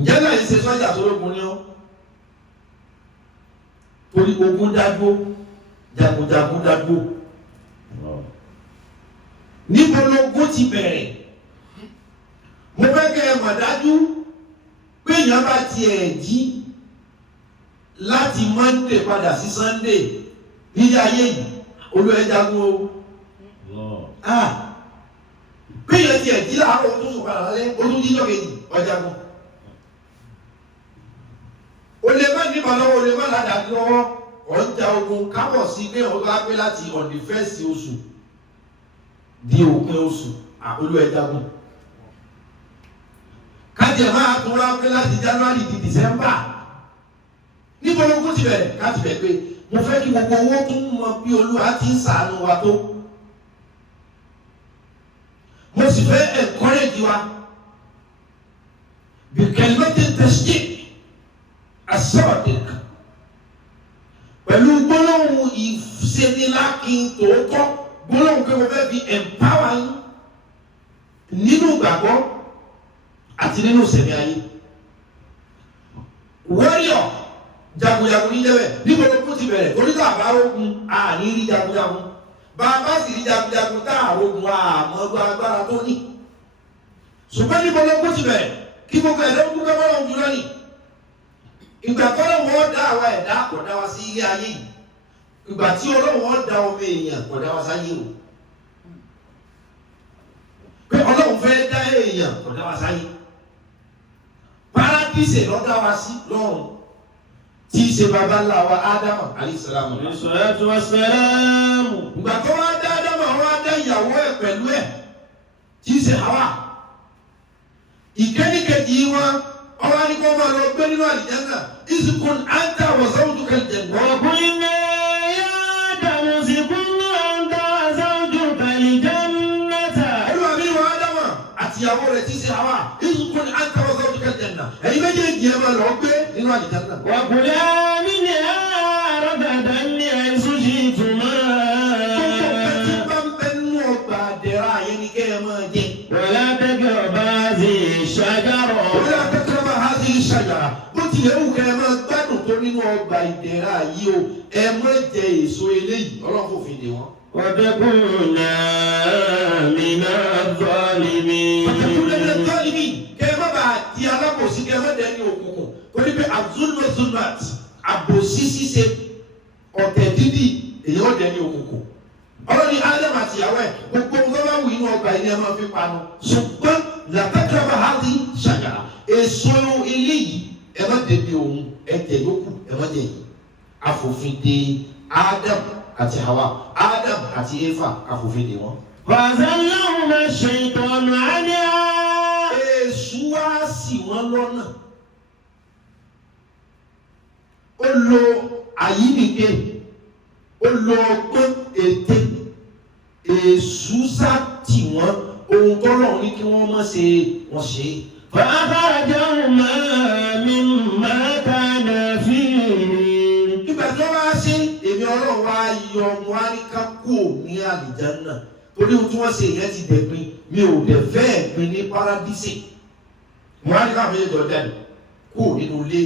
ǹjẹ́ náà ṣe sọ́jà tó lógun ní ọ́ torí ogun dágbó jagunjagun dágbó níbo lógun ti bẹ̀rẹ̀ mo fẹ́ kẹ́ ẹ mọ̀ dájú pé èèyàn bá tiẹ̀ jí láti Monday padà sí Sunday nílé ayé yìí olú ẹ jagun o pé èèyàn tiẹ̀ jí láàárọ̀ tó sùn padà lálẹ́ olúdíjọ́ kejì ọjàgun o lè má nípa lọ́wọ́ o lè má ládàá lọ́wọ́ ọjà ogun kábọ̀ sí pé ọ̀gá pé láti on the first oṣù di òpin oṣù olú ẹ jagun kájẹ máa tún wá pé láti January di December níbo lógún ti bẹ̀rẹ̀ káti bẹ̀ pé mo fẹ́ kí gbogbo owó tún mọ bí Olúwa ti ń ṣàánú wa tó mo sì fẹ́ encourage wa bí kẹlẹ́tì tẹ̀sí asọ́ọ̀dẹ̀k pẹ̀lú gbólóhùn ìṣenilákin tòótọ́ gbólóhùn pé mo fẹ́ fi empower yín nínú ìgbàgbọ́ àti nínú sẹ̀mí ayé warrior jagunjagun ní jẹ́bẹ̀ níbo ló kún ti bẹ̀rẹ̀ onígbà àbárógun àní rí jagunjagun bàbá sì rí jagunjagun tá àrógun àmọ́ agbára tó ní ṣùgbọ́n níbo ló kún ti bẹ̀rẹ̀ kí gbogbo ẹ̀dá ó dúpẹ́ bọ́lá òun jùlọ ní ìgbà kọ́lọ́ wọn dá àwa ẹ̀dá kò dá wa sí ilé ayé yìí ìgbà tí Ọlọ́run dá ọmọ èèyàn kò dá wa sáyé o pé Ọlọ́run fẹ́ dá èèyàn kò dá wa sáyé paradise ló dá wa sí lọ́run tí í ṣe baba ńlá wa Ádámù alayisalamu. As-salatu was-salamu. ìgbà tó wá dá Ádámù wá dá ìyàwó ẹ̀ pẹ̀lú ẹ̀ tí í ṣe Háwà. ìkẹ́nìkejì wọn ọwọ́ ní kó máa lọ gbé nínú àlìjánnà iskun anta wa zawjuka al-janna. وقلنا يا آدم اسكن أنت وزوجك الجنة. olúwa mi wọ Ádámù àtìyàwó rẹ̀ tí í ṣe Háwà iskun anta wa zawjuka al-janna. ẹ̀yin méjèèjì ẹ̀ máa lọ gbé nínú àlìjánnà. وكلا منها رغدا حيث شئتما. ولا تقربا هذه الشجرة. ولا تقربا هذه الشجرة. bó tilẹ̀ wù kẹ́ ẹ máa gbádùn tó nínú ọgbà ìdẹ̀ra yìí o ẹ má jẹ èso eléyìí Ọlọ́run fòfin dè wọ́n. وتكونا من الظالمين. وتكونا من الظالمين. kẹ́ ẹ má bàa di alábòsí kẹ́ ẹ má dẹni òkùnkùn torí pé azulma zulmat àbòsí ṣíṣe ọ̀tẹ̀ dídì èyí ó dẹni òkùnkùn. ọlọ́ni Ádámù àti ìyàwó ẹ̀ gbogbo nǹkan bá wù inú ọgbà yìí ni ẹ máa fi panu ṣùgbọ́n làtàkàrà hàdí ṣàgàrà èso eléyìí ẹ má débi òun ẹ jẹ yòókù ẹ má jẹ yìí àfòfin de Ádámù àti Háwà Ádámù àti Éfà àfòfin de wọn. فأزلهما الشيطان عنها. èṣù wá ṣì wọ́n lọ́nà ó lo àyíníke ó lo ọgbọ́n ète èṣù sá tì wọ́n ohun tọ́lọ́run ní kí wọ́n má ṣe wọ́n ṣe. فأخرجهما مما كان فيه. nígbà tí wọ́n bá ṣe èmi Ọlọ́run wá yọ ọmọ àríkà kú ní àlìjánnà torí ohun tí wọ́n ṣe yẹn ti dẹ̀gbin mi ò dẹ̀ fẹ́ ẹ̀gbin ní paradíṣe mo àríkà mi yẹn jọ jáde kú nínú ilé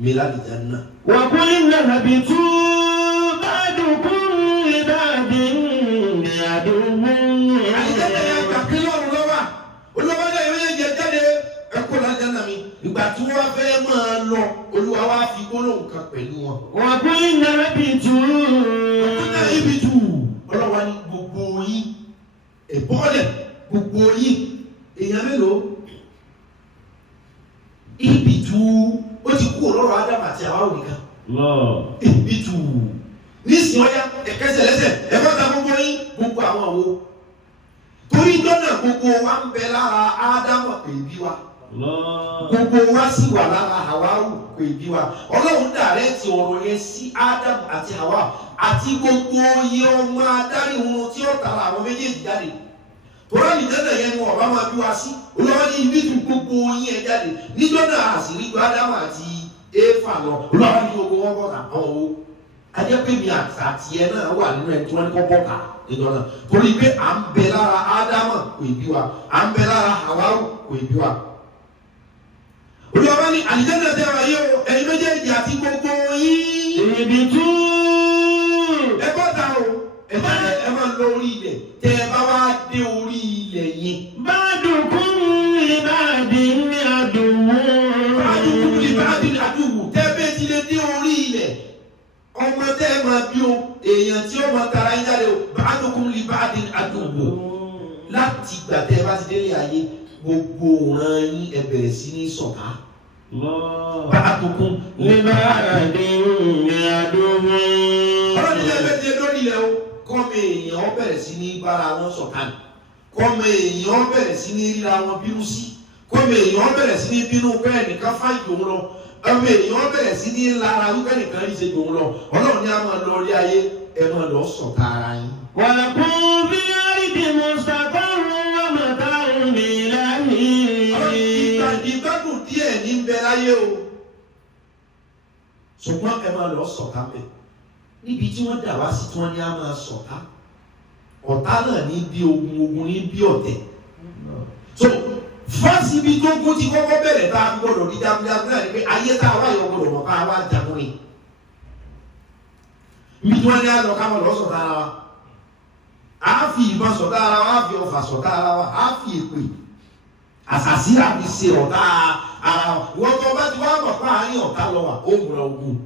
mi l'àlìjánnà. وقلنا اهبطوا بعضكم لبعض عدو. àlìjánnà yẹn gbà kí lọ́run lọ́wọ́ olúwa náà yẹn yẹn jẹ jáde ẹ̀kọ́ l'àlìjánnà mi ìgbà tí wọ́n fẹ́ máa lọ Olúwa wá fi gbólóhùn kan pẹ̀lú wọn. وقلنا اهبطوا. ọ̀nà ibi tù ọlọ́wà ní gbogbo yín ìbọ́lẹ̀ gbogbo yín èèyàn mélòó ibi tù ó ti kú ọlọ́rọ̀ Ádámù àti Háwà nìkan ibi tù nísìnyí ọ̀yá ẹ̀kẹ́sẹ̀ lẹ́sẹ̀ ẹ̀fọ́ ta gbogbo yín gbogbo àwọn àwo torí dọ́nà gbogbo wa ń bẹ lára Ádámù pè bí wa gbogbo wa sì wà lára Háwà pè bí wa Ọlọ́run dàrẹ́tì ọ̀rọ̀ yẹn sí Ádámù àti Háwà àti gbogbo iye ọmọ adarí ohun tí ó tara àwọn méjèèjì jáde tọ́lá nìjẹ́lẹ̀ yẹn ni ọ̀bá máa bí wa sí olówó ní ibi tún gbogbo yín ẹ jáde níjọ́ náà àṣírí ju Ádámù àti Éfà lọ olówó ní gbogbo wọn bọ̀ ká àwọn owó ajẹ́pẹ̀mí àti ẹ náà wà nínú ẹ̀ tí wọ́n ní kọ́ bọ̀ ká níjọ́ náà torí pé à ń bẹ lára Ádámù kò ì bí wa à ń bẹ lára Háwà kò ì bí wa olùwàbá ní àlìjánnà tẹ́ wà yóò ẹ̀yin méjèèjì àti gbogbo yín. Ibitu. Ẹ bọ́ta o ẹ máa lọ orí ilẹ̀ tẹ́ ẹ bá wá dé orí ilẹ̀ yẹn. Ba'dukum li ba'din aduwwun. Ba'dukum li ba'din aduwwun tẹ́ bẹ́ẹ̀ ti lè dé orí ilẹ̀ ọmọ tẹ́ ẹ máa bí o èèyàn tí ó máa tara yín jáde o ba'dukum li ba'din aduwwun láti ìgbà tẹ́ ẹ bá ti délé ayé gbogbo ọ̀ràn yín ẹ bẹ̀rẹ̀ sí ní ṣọ̀tá. Ba'dukum li ba'din aduwwun. Ọlọ́run ní ẹgbẹ́ ti lé lórí ilẹ̀ o kọ́mọ èèyàn bẹ̀rẹ̀ sí ní bára wọn ṣọ̀tá ni kọ́mọ èèyàn bẹ̀rẹ̀ sí ní ríra wọn bínú sí kọ́mọ èèyàn bẹ̀rẹ̀ sí ní bínú pé ẹnìkan fáyì òun lọ ọmọ èèyàn bẹ̀rẹ̀ sí ní lára wípé ẹnìkan rí ṣe òun lọ Ọlọ́run ní a máa lọ orí ayé ẹ máa lọ ṣọ̀tá ara yín. Walakum fil ardi mustaqarrun wa mata'un ila hin. Ìgbádùn díẹ̀ ní bẹ láyé o ṣùgbọ́n ẹ máa lọ ṣọ̀tá bẹ̀ níbi tí wọ́n dà wá sí tí wọ́n ní a máa ṣọ̀tá ọ̀tá náà ní bí ogun ní bí ọ̀tẹ̀. So fásitì ibi tó gún ti kọ́kọ́ bẹ̀rẹ̀ tá a gbọ́dọ̀ ní jagunjagun náà ni pé ayé tá a wá yọ gbọ́dọ̀ mọ̀ ká wá jagun ni. Ibi tí wọ́n ní a lọ ká wọn lọ ṣọ̀tá ara wa a fi ìbọn ṣọ̀tá ara wa a fi ọfà ṣọ̀tá ara wa a fi èpè àṣàṣì àfi ṣe ọ̀tá ara wa ìwọ́n tó bá ti wá mọ̀ pé àárín ọ̀tá lọ wà ó múra ogun.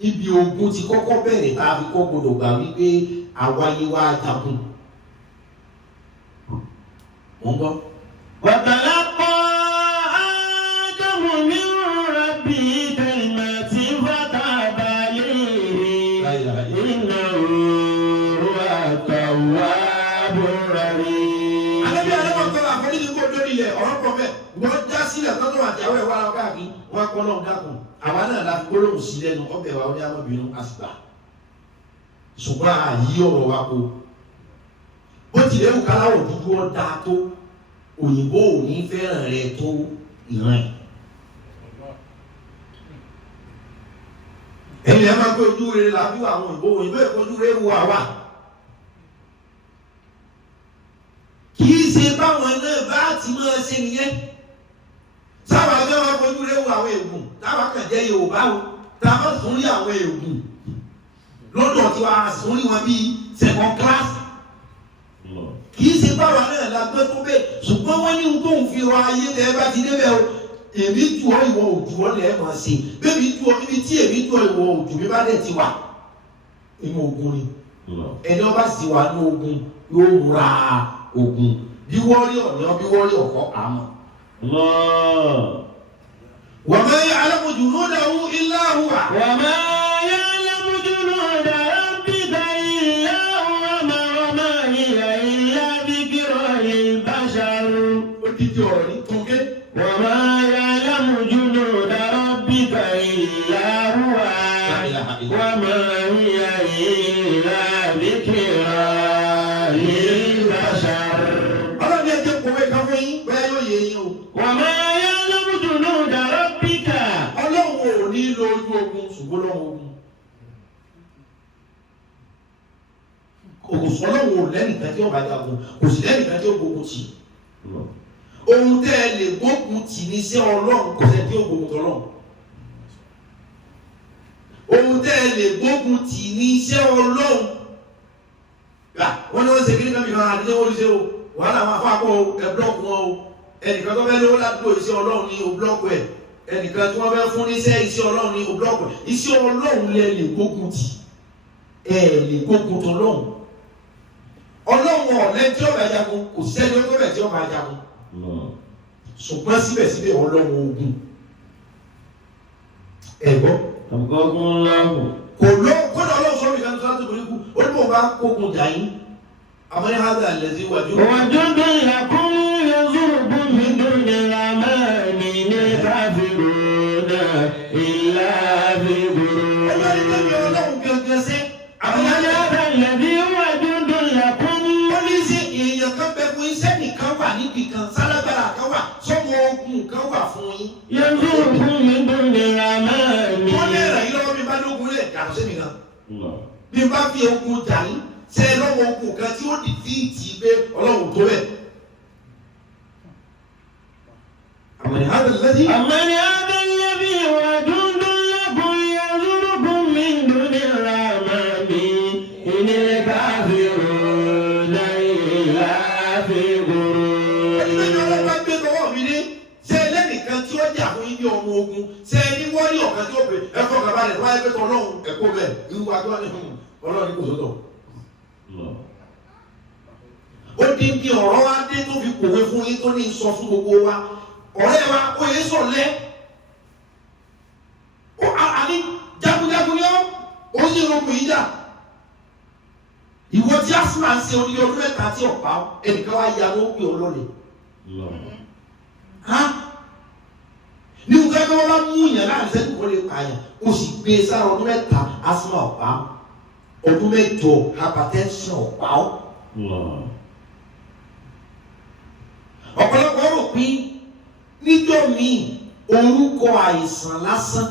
Ibi ogun ti kọ́kọ́ bẹ̀rẹ̀ tá a fi kọ́ gbọ́dọ̀ gbà wípé àwáyé wá jagun. Mo ń gbọ́. Watalaqa Adamu min rabbihi kalimatin fataba alayhi innahu huwa tawwabur rahim. Àlejò àlejò tó àforíjì kó lórí ilẹ̀ ọ̀rọ̀ pọ̀ bẹ́ẹ̀ wọ́n já sílẹ̀ tọ́tọ́ àjáwé wa lọ káàkiri wọ́n kọ́ lọ́hùn dákun àwa náà la fi gbólóhùn sí lẹ́nu ọbẹ̀ wa ó ní amọ̀bìnrin àsìgbà ṣùgbọ́n àyí ọ̀rọ̀ wa kó bó tilẹ̀ wù káláwọ̀ dúdú ọ̀ dáa tó òyìnbó ò ní fẹ́ràn rẹ tó ìran ẹ̀. ẹ̀yin ẹ̀ máa gbé ojú rere la bí àwọn òyìnbó ìfojú rere wo àwa. kì í ṣe báwọn náà bá ti máa ṣe nìyẹn. sáwọn ẹgbẹ́ wọn fojú rere wo àwọn ègùn táwọn kan jẹ́ Yorùbá o táwọn tún rí àwọn ègùn lọ́dọ̀ tí wàá sún rí wọn bíi second class. Kì í ṣe báwa náà la gbé tó bẹ́ẹ̀ ṣùgbọ́n wọ́n ní tó ń fi rọ ayé tẹ́ ẹ bá ti débẹ̀ o èmi tu ọ ìwọ òjò ọ lẹ́ẹ̀ máa ṣe bẹ́ẹ̀ni tu ọ níbi tí èmi tu ọ ìwọ òjò mi bá dẹ̀ ti wà inú ogun ni ẹni ọba sì wà ní ogun yóò múra ogun bí wọ́ọ́rí ọ̀nà bí wọ́ọ́rí ọ̀kọ́ àmọ́. wa ma ya'lamu junudahu illa huwa. Wa ma ya'lamu junuda rabbika illa huwa wa ma hiya illa dhikra lil bashar. Ó ti di ọ̀rọ̀ ní tókè. Wa ma ya'lamu junuda rabbika illa huwa wa ma hiya illa dhikra lil bashar. Ọlọ́run ẹ jẹ́ kòwé kan fún yín bẹ́ẹ̀ yóò yé yín o. Wa ma ya'lamu junuda rabbika. Ọlọ́run ò ní lo ojú ogun ṣùgbọ́n lọ́wọ́ ogun. Ọlọ́run ò lẹ́nìkan tí ó bá jagun kò sì lẹ́nìkan tí ó gbógun tì. Ohun tẹ́ ẹ lè gbógun tì ní sí Ọlọ́run kò sẹ́ tí ó gbógun tọ́lọ́run. Ohun tẹ́ ẹ lè gbógun tì ní sí Ọlọ́run. Wọ́n ní wọ́n ṣe kí ní kan bìkan àdéhùn olùṣe o wàhálà wọn afáàkọ́ ẹ búlọ́ọ̀kù wọn o ẹnìkan tó fẹ́ lówó ládùúgbò iṣẹ́ Ọlọ́run ní o búlọ́ọ̀kù ẹ̀ ẹnìkan tí wọ́n fẹ́ fún níṣẹ́ iṣẹ́ Ọlọ́run ní o búlọ́ọ̀kù ẹ̀ iṣẹ́ Ọlọ́run lẹ lè gbógun tì ẹ lè gbógun tọ́lọ́run. Ọlọ́run ọ̀lẹ́ tí ó bá jagun kò sẹ́ni ó tó bẹ̀ tí ó bá jagun ṣùgbọ́n síbẹ̀síbẹ̀ Ọlọ́run ogun ẹ̀gbọ́ kò ló kódà Ọlọ́run sọ́ọ́ ìkànnì tó láti borí kú ó ní bò bá kógun jà yín àmọ́ ní hádà lẹ́sí wájú. Wàjúdú ìyàkún yazurbu min duni ramani ní káfírúnà ìlà fígúrú. Ẹgbẹ́ ní tẹ́lẹ̀ Ọlọ́run gẹ́gẹ́ sí. Àbúyá lẹ́bí wàjúdú ìyàkún. Ó ní sí èèyàn kan bẹ fún iṣẹ́ nìkan wà níbi kan sálágbára kan wà sọ́mọ ogun kan wà fún yín. Yazurbu min duni ramani. Wọ́n lè ràn yín lọ́wọ́ bí bá lógun lẹ̀ yàtọ̀ sí mi kan. Bí bá fi ogun jà yín ṣe lọ́wọ́ ogun kan tí ó dìfíìtì pé Ọlọ́run tó bẹ̀. أمن هذا الذي وجند لكم ينصركم من دون الرحمن إن الكافرون إلا في غرور. ṣe lẹ́nìkan tí ó jà fún ibi ọmọ ogun ṣe ní wọ́ọ̀lì ọ̀kan tí ó pè ẹ̀fọ́ kaba rẹ̀ wáyé pé tọ́lọ́hún ẹ̀kọ́ bẹ́ẹ̀ irú wa tó wà ní ọlọ́run kò sọ́tọ̀. ó dín bí ọ̀rọ̀ wa dé tó fi kòwé fún yín tó ní sọ fún gbogbo wa ọ̀rẹ́ wa ó yẹ sọ̀lẹ́ àní jagunjagun yọ ó sì rògbò yìí jà ìwọ tí asúnà ń ṣe orí ọdún mẹ́ta tí ọ̀pá ẹnìkan wá ya ló ń pè ọ́ lọ́lẹ̀. ní nǹkan ẹgbẹ́ wọn bá mú yàn láti sẹ́yìn kó lè pààyàn ó sì gbé e sára ọdún mẹ́ta asúnà ọ̀pá ọdún mẹ́jọ hypertension ọ̀pá ọ́. ọ̀pọ̀lọpọ̀ rò pé níjọ́ míì orúkọ àìsàn lásán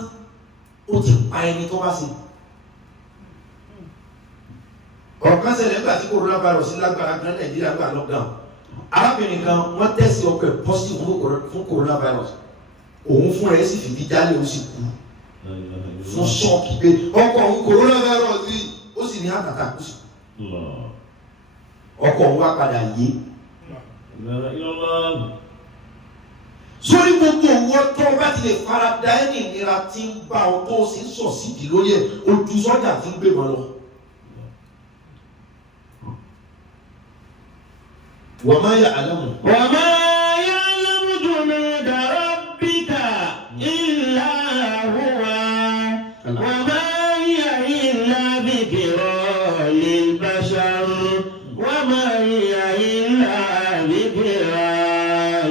ó ti pa ẹni tó bá sí. ọ̀kan ṣẹlẹ̀ nígbà tí coronavirus lágbára gan Nàìjíríà gbà lockdown arábìnrin kan wọ́n tẹ̀sí ọkọ̀ ẹ̀ positive fún coronavirus òun fún rẹ̀ sì fìdí jálẹ̀ ó sì kú fún ṣọ́ọ̀kì pé ọkọ̀ òun coronavirus yìí ó sì ní àtàtà kú sí ọkọ̀ òun wá padà yé. sórí gbogbo owó tó bá ti lè fara da ẹni ìnira tí ń bá ọ tó sì ń sọ sídìí lórí ẹ ojú sọ́jà tí ń gbé wọn lọ. وما يعلم جنود ربك إلا هو وما هي إلا ذكرى للبشر وما هي إلا ذكرى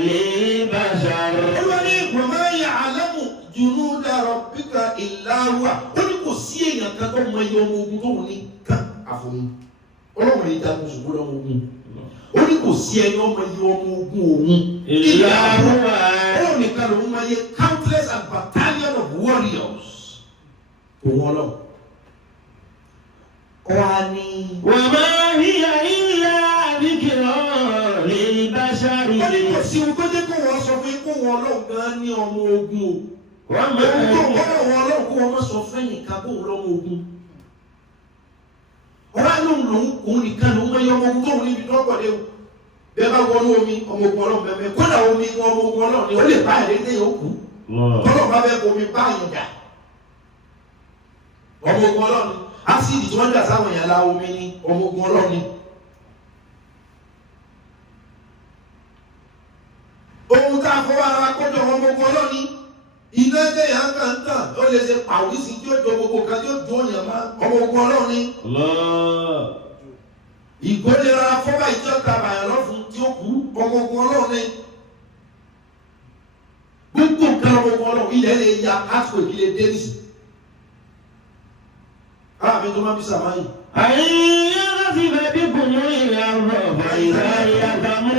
للبشر. وما يعلم جنود ربك إلا هو. ó ní kò sí èèyàn kan tó mọ iye ọmọ ogun tó wù ní kan àfọyín ọlọ́run yìí dákun ṣùgbọ́n ọmọ ogun ó ní kò sí ẹni ọmọ iye ọmọ ogun òun ìlà àrùwà ọlọ́run nìkan ló ń máa yẹ countless and battalion of warriors òun ọlọ́run wà ní. wàmà hiya illa dhikra lil bashari. ó ní kò sí ohun tó jẹ́ kó wọ́n sọ fún kó wọ́n ọlọ́run gan ní ọmọ ogun o. wọ́n mọ̀ ohun tó kọ́ wọ́n ọlọ́run kó wọ́n má sọ fún ẹnìkan kó wọ́n lọ́mọ ogun. ọ̀rá lóhùn lòun òun nìkan lòun máa yọ ọmọ ogun tóun níbi tó gbọ̀dé o. bẹ́ẹ̀ bá wọnú omi ọmọ ogun ọlọ́run bẹ́ẹ̀ kódà omi ọmọ ogun ọlọ́run ni ó lè bá ẹ̀rẹ́ ní òkú. tọ́lọ̀ bá bẹ́ẹ̀ omi bá yẹn jà. ọmọ ogun ọlọ́run ásìdì tí wọ́n dà sáwọn èèyàn la omi ní ọmọ ogun ọlọ́run ni. ohun tá a fọwọ́ ara kọjọ ọmọ ogun ọlọ́run ni iná ẹgbẹ́ yẹn kan tàn ó lè ṣe pàwísì tí ó jọ gbogbo kan tí ó jọ yẹn má ọmọ ogun ọlọ́run ni. ìgbónira fọwọ́ ìjọba àbàyàn lọ́fun tí ó kú ọmọ ogun ọlọ́run ni. gbogbo nǹkan ọmọ ogun ọlọ́run ilẹ̀ lè ya àtúkò ìdílé dẹ́nìsì. mi tó máa bí sàmáyì. àyíyá láti bẹ̀bí kò mú ìrìn àrùn ọ̀bà ìdárí àtàmú.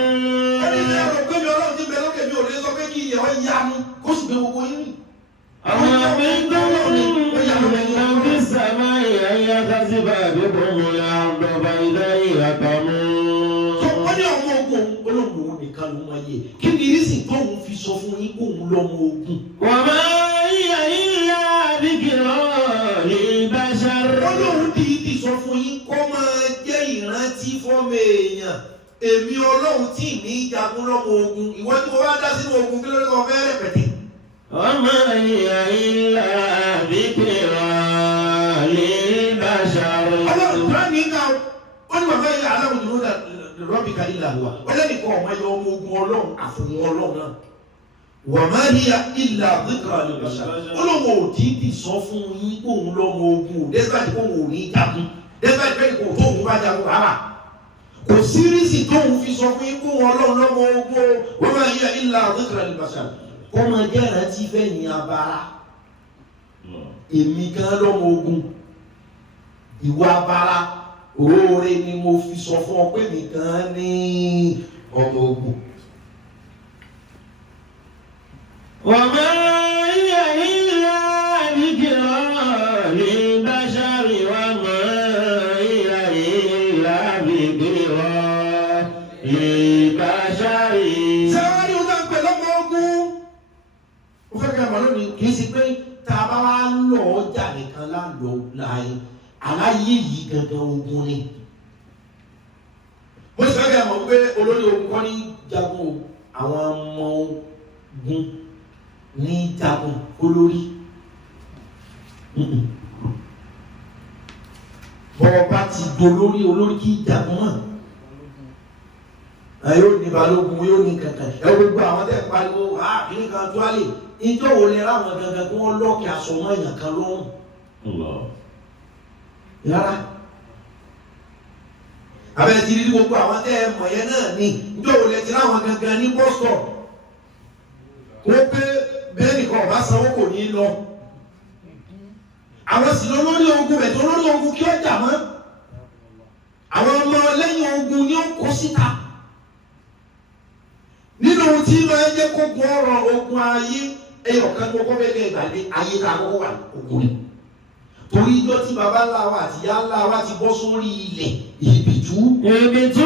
ó ní ilé ọ̀rọ̀ pé mi ọlọ́run ti bẹ lókè mi ò lè sọ pé kí ìyẹ̀ ọ́ yá ni kó sì gbé gbogbo yín. àwọn àmì tó ń bí sàmáyì àyíyá láti bẹ̀bí kò mú ìrìn àrùn ọ̀bà ìdárí àtàmú. tó wọ́n ní ọmọ ogun olóògùn òun nìkan ló máa yẹ kí ni ìrísí tóun fi sọ fún yín kóun lọ́mọ ogun. wọ́n máa ń yà ilá àdìgìrọ̀ Ọlọ́run dìídì sọ fún yín kó máa jẹ́ ìrántí fọ́mọ èèyàn. Èmi Ọlọ́run tí ní jagun lọ́mọ ogun. Ìwọ tí mo bá dá sínú ogun kí ló ní kò fẹ́ rẹpẹtẹ. ọmọ ìyá ilá àdìgìrọ̀ lè bá ṣàrò. Ọlọ́run tó ní ká ó ní bàbá yìí aláwọ̀ dúró dà rọ́bìkà ìlà wa. Wọ́n lẹ́nu kọ́ ọmọ ẹyọ ọmọ ogun Ọlọ́run àfọwọ́ Ọlọ́run náà. Wọ́n máa ń yíya ìlà àdìgìrọ̀ lè bá ṣàrò. Ọlọ́run ò dìídì sọ fún yín kóun lọ́mọ ogun ò dẹ́sẹ̀ kóun ò ní jagun. Dẹ́sẹ̀ ìfẹ́ kò tóun bá jagun rárá. Kò sí rísì tóun fi sọ fún yín kóun Ọlọ́run lọ́mọ ogun o. Wọ́n máa ń yíya ìlà àdìgìrọ̀ lè bá ṣàrò. Ọmọ jẹ́ ìrántí fẹ́ ní abara. Èmi gan lọ́mọ ogun. Ìwà abara oore ni mo fi sọ fún ọ pé mi gan ní ọmọ ogun. wọ́n máa ń yà ilá àdìgìrọ̀ lè bá ṣàrò. wọ́n máa ń yà ilá àdìgìrọ̀ lè bá ṣàrò. Ṣé wọ́n ní ọ̀gá pẹ̀lú ọmọ ogun? láyé yìí gangan ogun ni. Mo sì fẹ́ kẹ́ mọ̀ pé olórí ogun kọ́ ní jagun àwọn ọmọ ogun ní jagun olórí. Bọ́ọ̀ bá ti dolórí olórí kí jagun mọ̀. Yóò ní balógun yóò ní kankan. Ẹ gbogbo àwọn tẹ̀ pariwo kìíní kan tó wálé. Ìjọ wo lè ráwọn gangan kí wọ́n lọ́ọ̀kì aṣọ mọ́ èèyàn kan lọ́rùn. Rárá. Abẹ́rẹ́ ti rí gbogbo àwọn tẹ́ ẹ mọ̀ yẹn náà ní ìjọ wo lè ti ráwọn gangan ní bọ́sítọ̀. Wọ́n pé bẹ́ẹ̀ nìkan ọ̀bá sanwó kò ní lọ. Àwọn sì lọ lórí ogun rẹ̀ tó lórí ogun kí ó jà mọ́. Àwọn ọmọ lẹ́yìn ogun ni ó kó síta. Nínú ohun tí máa ń jẹ́ kó gun ọ̀rọ̀ ogun ayé ẹyọ̀kan tó kọ́ bẹ́ẹ̀ gbàgbé ayé ká kọ́kọ́ wà ogun ni. Torí ijọ́ tí baba ńlá wa àti ìyá ńlá wa ti bọ́ sórí ilẹ̀ ìbìtú. Ìbìtú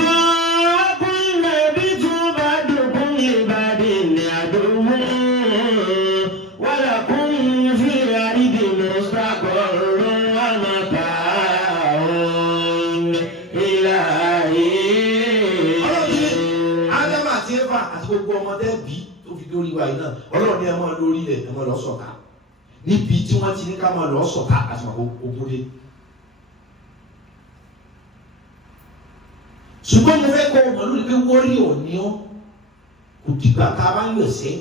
ọkùnrin ìbìtú bá dùnkún ìbàdí ní àdúgbò. Wàlá kún fi àrídì mọ́sàkọ̀ ọ̀rọ̀ àmàkà ìlà yìí. Ọlọ́run Ádámù àti Éfà àti gbogbo ọmọdé bí tó fi dórí wa yìí náà. Ọlọ́run ní ẹ máa lórí ilẹ̀ ẹ máa lọ sọ̀ka. Níbi tí wọ́n ti ní ká máa lọ sọ̀ka àti ogun dé. Ṣùgbọ́n mo fẹ́ kọ́ ọmọ lórí pé wọ́rí òní ọ́ kò dìgbà tá a bá ń yọ̀sẹ́.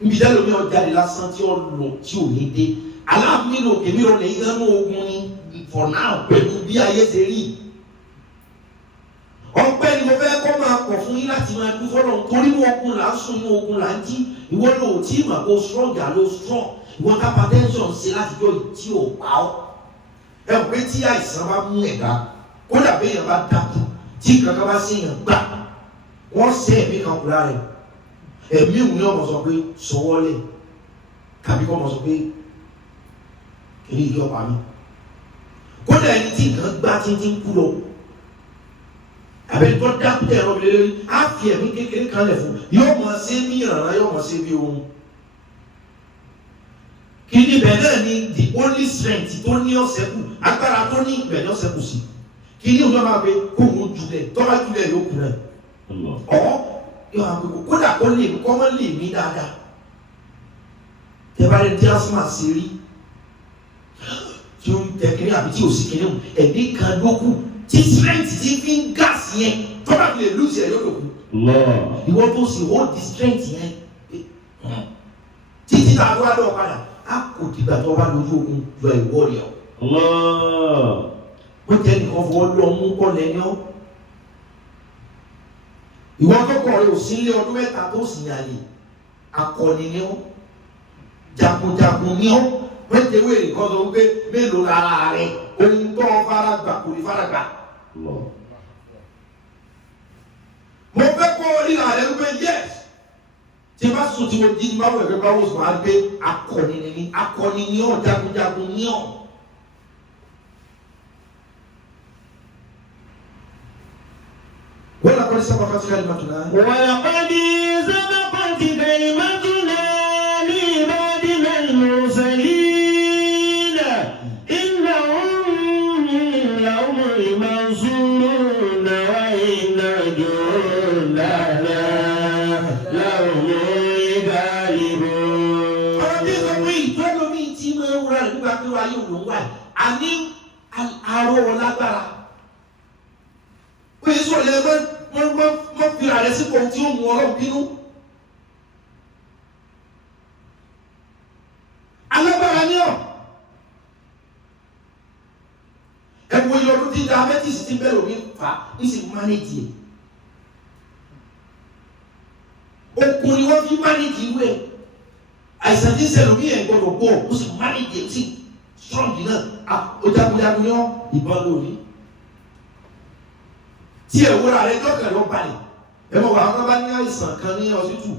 Níbi dá lómi ọjà lè lásán tí ó lọ tí ò ní dé. Aláàbò mi lò kèmí rọ lè yánú ogun ni for now pẹ̀lú bí ayé ṣe rí. Ọpẹ́ ni mo fẹ́ kọ́ máa kọ̀ fún yín láti máa dún fọ́lọ́ torí ní ogun là ń sùn ní ogun là ń jí. Ìwọ ló tí mà kó strong yà ló strong. Ìwọ kápá tension ṣe láti jọ tí ò pa ọ́. Ẹ mọ̀ pé tí àìsàn bá mú ẹ̀dá kódà bí èèyàn bá dàpọ̀ tí kankan bá sí èèyàn gbà wọ́n sẹ́ ẹ̀mí kan kúrò rẹ̀ ẹ̀mí òun ni ọmọ sọ pé sọwọ́lẹ̀ tàbí kọ́ ọmọ sọ pé kìí yí ọ̀pá mi kódà ẹni tí nǹkan gbá títí ń kú lọ àbẹ̀tọ́ dákútẹ̀ ẹ̀rọ mi lélẹ́rí á fi ẹ̀mí kékeré kan lẹ̀ fún yóò mọ̀ sí bí ìrànlá yóò mọ̀ sí bí ohun. Kìíní bẹ́ẹ̀ náà ni the only strength tó ní ọ̀sẹ̀ kù agbára tó ní ibẹ̀ ní ọ̀sẹ̀ kù sí. Kìíní òun náà máa pe kóhun julẹ̀ tọ́ba julẹ̀ yóò kú náà. Yóò máa pe kódà kó lè kọ́ mọ́ lè mí dáadáa. Tẹ́bá rẹ̀ tí asma ṣe rí tí ó ń tẹ kiri àbí tí ò sí kiri mu ẹ̀mí kan ló kù tí strength ti fi ń gáàsì yẹn tọ́ba fi lè lose ẹ̀ yóò lò kù. Ìwọ tó sì hold the strength yẹn títí tá a wá lọ padà a kò dìgbà tó bá lójú ogun lọ ìwọ rẹ ọ. wọ́n jẹ́ nìkan fọwọ́ lọ mú kọ́ lẹ́ni ọ́. ìwọ tó kọ̀ rẹ ò sí ilé ọdún mẹ́ta tó sì yàyè akọni ni ọ́ jagunjagun ni ọ́ wọ́n jẹ́ wéèrè kan sọ pé mélòó lára rẹ ohun tó fara gbà kò ní fara gbà. mo fẹ́ kọ́ oríra rẹ wípé yes tí bá sùn tí mo di ní báwo ẹgbẹ́ báwo sùn á gbé akọni ni ọ́ jagunjagun ni ọ́. ولقد سبقت كلمتنا لعبادنا المرسلين إنهم لهم المنصورون وإن جندنا لهم الغالبون. ọ̀rọ̀ tí sọ pé ìtọ́jú mi ti máa ń wúra nígbà pé wàá yóò lò wá àní àrò lágbára. pé sọ̀rọ̀ yẹn wọ́n fi ààrẹ sípò tí ó mú ọlọ́run bínú. alágbára ní ọ̀ ẹ̀wọ̀n iye ọdún tí diabetes ti bẹ̀rẹ̀ omi fà ní sì mánéjì ẹ̀. okun ni wọ́n fi mánéjì ìwé ẹ̀ àìsàn tí ń ṣẹlẹ̀ omi ẹ̀ gbọ́dọ̀ bọ̀ ó sì mánéjì ẹ̀ sí strong náà ó jagunjagun ní ọ́ ìbọn lórí. tí ẹ̀wúrà rẹ dọ́kàn lọ balẹ̀ ẹ mọ̀ wà á bá ní àìsàn kan ní ọsítù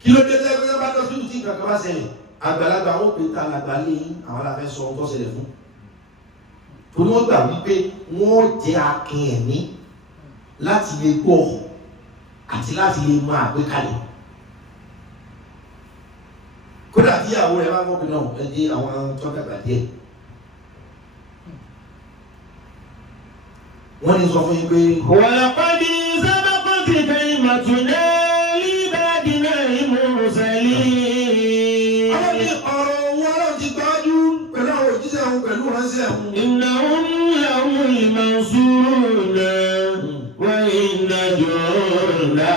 kí ló dé tẹ́gbẹ́ bá dọ́sítù tí nǹkan kan bá ṣẹlẹ̀ àgbàlagbà wọn pè ta àgbà lẹ́yìn àwọn aláfẹ́ sọ ọkọ̀ ṣẹlẹ̀ fún torí wọ́n gbà wípé wọ́n jẹ́ akin ẹ̀mí láti lè gbọ́ àti láti lè mọ àgbékalẹ̀ kódà tí ìyàwó rẹ̀ bá gbọ́ pé náà ẹ di àwọn tó dàgbà díẹ̀ wọ́n ní sọ fún yín pé. ولقد سبقت كلمتنا لعبادنا المرسلين. àwọn ní ọ̀rọ̀ wọn náà ti gbájú pẹ̀lú àwọn òjíṣẹ́ wọn pẹ̀lú ránṣẹ́ wọn. إنهم لهم المنصورون وإن جندنا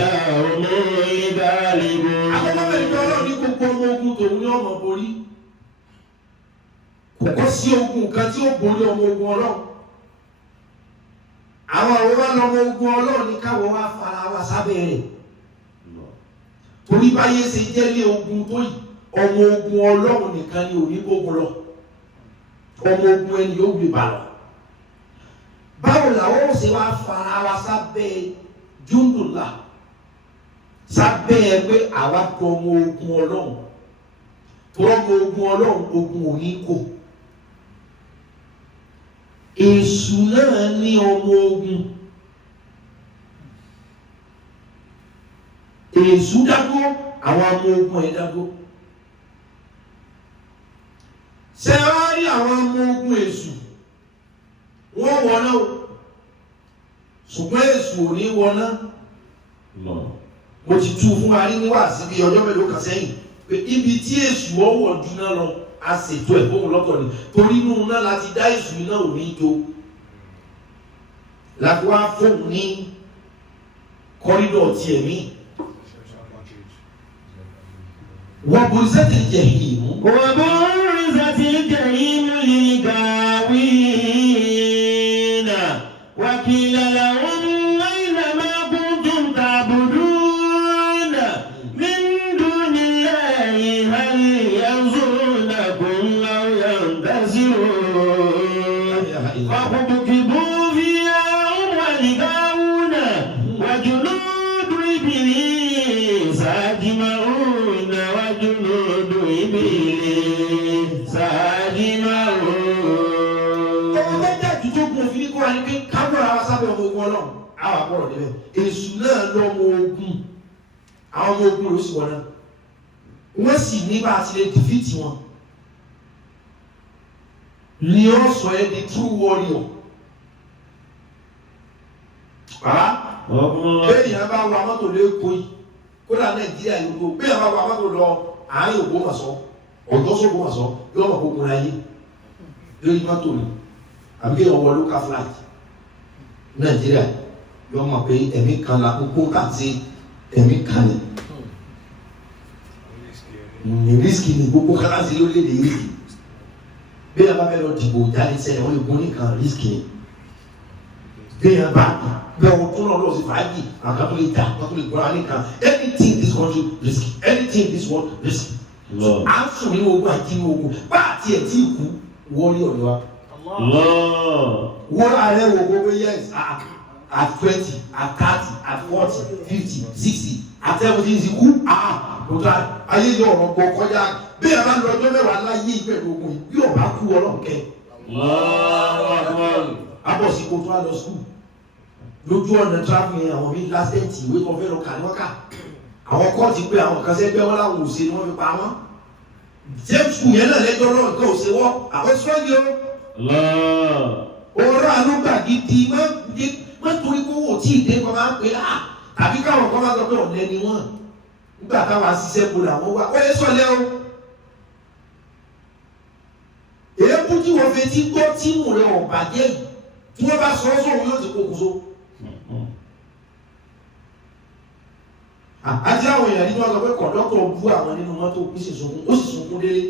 لهم الغالبون. àwọn ọmọ ẹgbẹ́ ọlọ́run ní gbogbo ọmọ ogun tòun ní ọmọ borí kò kọ́ sí ogun kan tí ó borí ọmọ ogun ọlọ́run. àwọn wa lọ́mọ ogun ọlọ́run ní káwọ́ wá fara wa sábẹ́ rẹ̀ torí báyé ṣe jẹ́lé ogun tó yìí ọmọ ogun ọlọ́run nìkan ni òní gbogbo lọ ọmọ ogun ẹni yóò gbé bá lọ. báwo làwọn ò ṣe wá fara wa sábẹ́ júndùlá sábẹ́ pé àwa tó ọmọ ogun ọlọ́run tó ọmọ ogun ọlọ́run ogun òní kò. Èṣù náà ní ọmọ ogun. Èṣù dágbó, àwọn ọmọ ogun ẹ̀ dágbó. Ṣé wá rí àwọn ọmọ ogun èṣù? Wọ́n wọná o. Ṣùgbọ́n èṣù ò ní wọná. Mo ti tú fún wa rí níwàásí bí ọjọ́ mélòó kan sẹ́yìn pé ibi tí èṣù ọwọ́ dúná lọ a ṣètò ẹ̀ fóun lọ́tọ̀ ni torí inú náà láti dá èṣù iná ò ní jó láti wá fóun ní kọ́rídọ̀ tiẹ̀ mí. wọ́n borí sẹ́tì jẹ̀hìm. wọ́n borí sẹ́tì jẹ̀hìm للغاوين وقيل لهم أين ما كنتم تعبدون من دون الله هل ينصرونكم أو ينتصرون فكبكبوا فيها هم والغاوون وجنود إبليس أجمعون وجنود إبليس أجمعون. ọmọ méjèèjì tó gun òfin kó wa ní pé kábọ̀rọ̀ àwọn sábẹ́ ọmọ ogun ọlọ́run àwọn àbọ̀rọ̀ níbẹ̀ èṣù náà lọ́mọ ogun àwọn ọmọ ogun ló sì wọ́n náà wọ́n sì ní bá a ti lè dìfìtì wọn ni ó sọ ẹ́ di true warrior. Béèyàn bá wa mọ́tò lẹ́kọ̀ọ́ yìí kódà Nàìjíríà yìí gbogbo béèyàn bá wa mọ́tò lọ àárín Ògbómọ̀ṣọ́ Ọ̀dọ́sọ̀gbómọ̀ṣọ́ yóò mọ̀ gbogbo ayé lórí mọ́tò ni àbí kéèyàn wọ local flight Nàìjíríà yóò mọ̀ pé ẹ̀mí kan la kókó àti ẹ̀mí kan ni rísíkì ni gbogbo kan láti lórílẹ̀-èdè yìí béèyàn bá fẹ́ lọ dìbò jáde sẹ́yìn wọ́n lè gún nìkan rísíkì ni béèyàn bá bẹ́ẹ̀ wọ́n tún náà lọ sí fàájì àkàtúntò lè dá àkàtúntò lè gbọ́ra nìkan anything this country risky anything this world risky. à ń sùn nínú ogun àti nínú ogun bá àti ẹ̀ tí ì kú wọ́n rí ọ̀dọ́ wa. wọ́n ààrẹ wo gbogbo years at 20 at 30 at 40 50 60 at 70 ti kú kótó ayé yọ ọ̀rọ̀ gbọ́ kọjá bẹ́ẹ̀ bá lọ ọjọ́ mẹ́wàá láyé ìpẹ̀lú ogun yìí yóò bá kú ọlọ́ọ̀kẹ́. abọ́sí kótó á lọ sùkúl lójú ọ̀nà tráfù yẹn àwọn bíi lásìtẹ̀ǹtì ìwé kan fẹ́ lọ kà ní wọ́n kà àwọn kọ́ọ̀tì pé àwọn kan sẹ́gbẹ́ wọn láwọn òsè ni wọ́n fi pa wọ́n james kù yẹn náà lẹ́jọ́ náà nǹkan òsè wọ́ àwọn sọ́ọ̀gì o ọ̀rọ̀ àlùgbà gidi má torí kó wò tí ì dé kọ́ máa ń pè á tàbí káwọn kan máa sọ pé ọ̀lẹ́ ni wọ́n nígbà táwọn aṣiṣẹ́ bo làwọn wá wọ́n yẹ sọ̀lẹ́ o èébú tí wọ́n fẹ́ tí gbọ́ tí mò rẹ̀ ọ̀ bàjẹ́ yìí tí wọ́n bá sọ ọ́ sọ̀rọ̀ yóò ti kókó àti àwọn èèyàn ní wọ́n sọ pé kọ̀dọ́tọ̀ bú àwọn nínú mọ́tò ó sì sunkún délé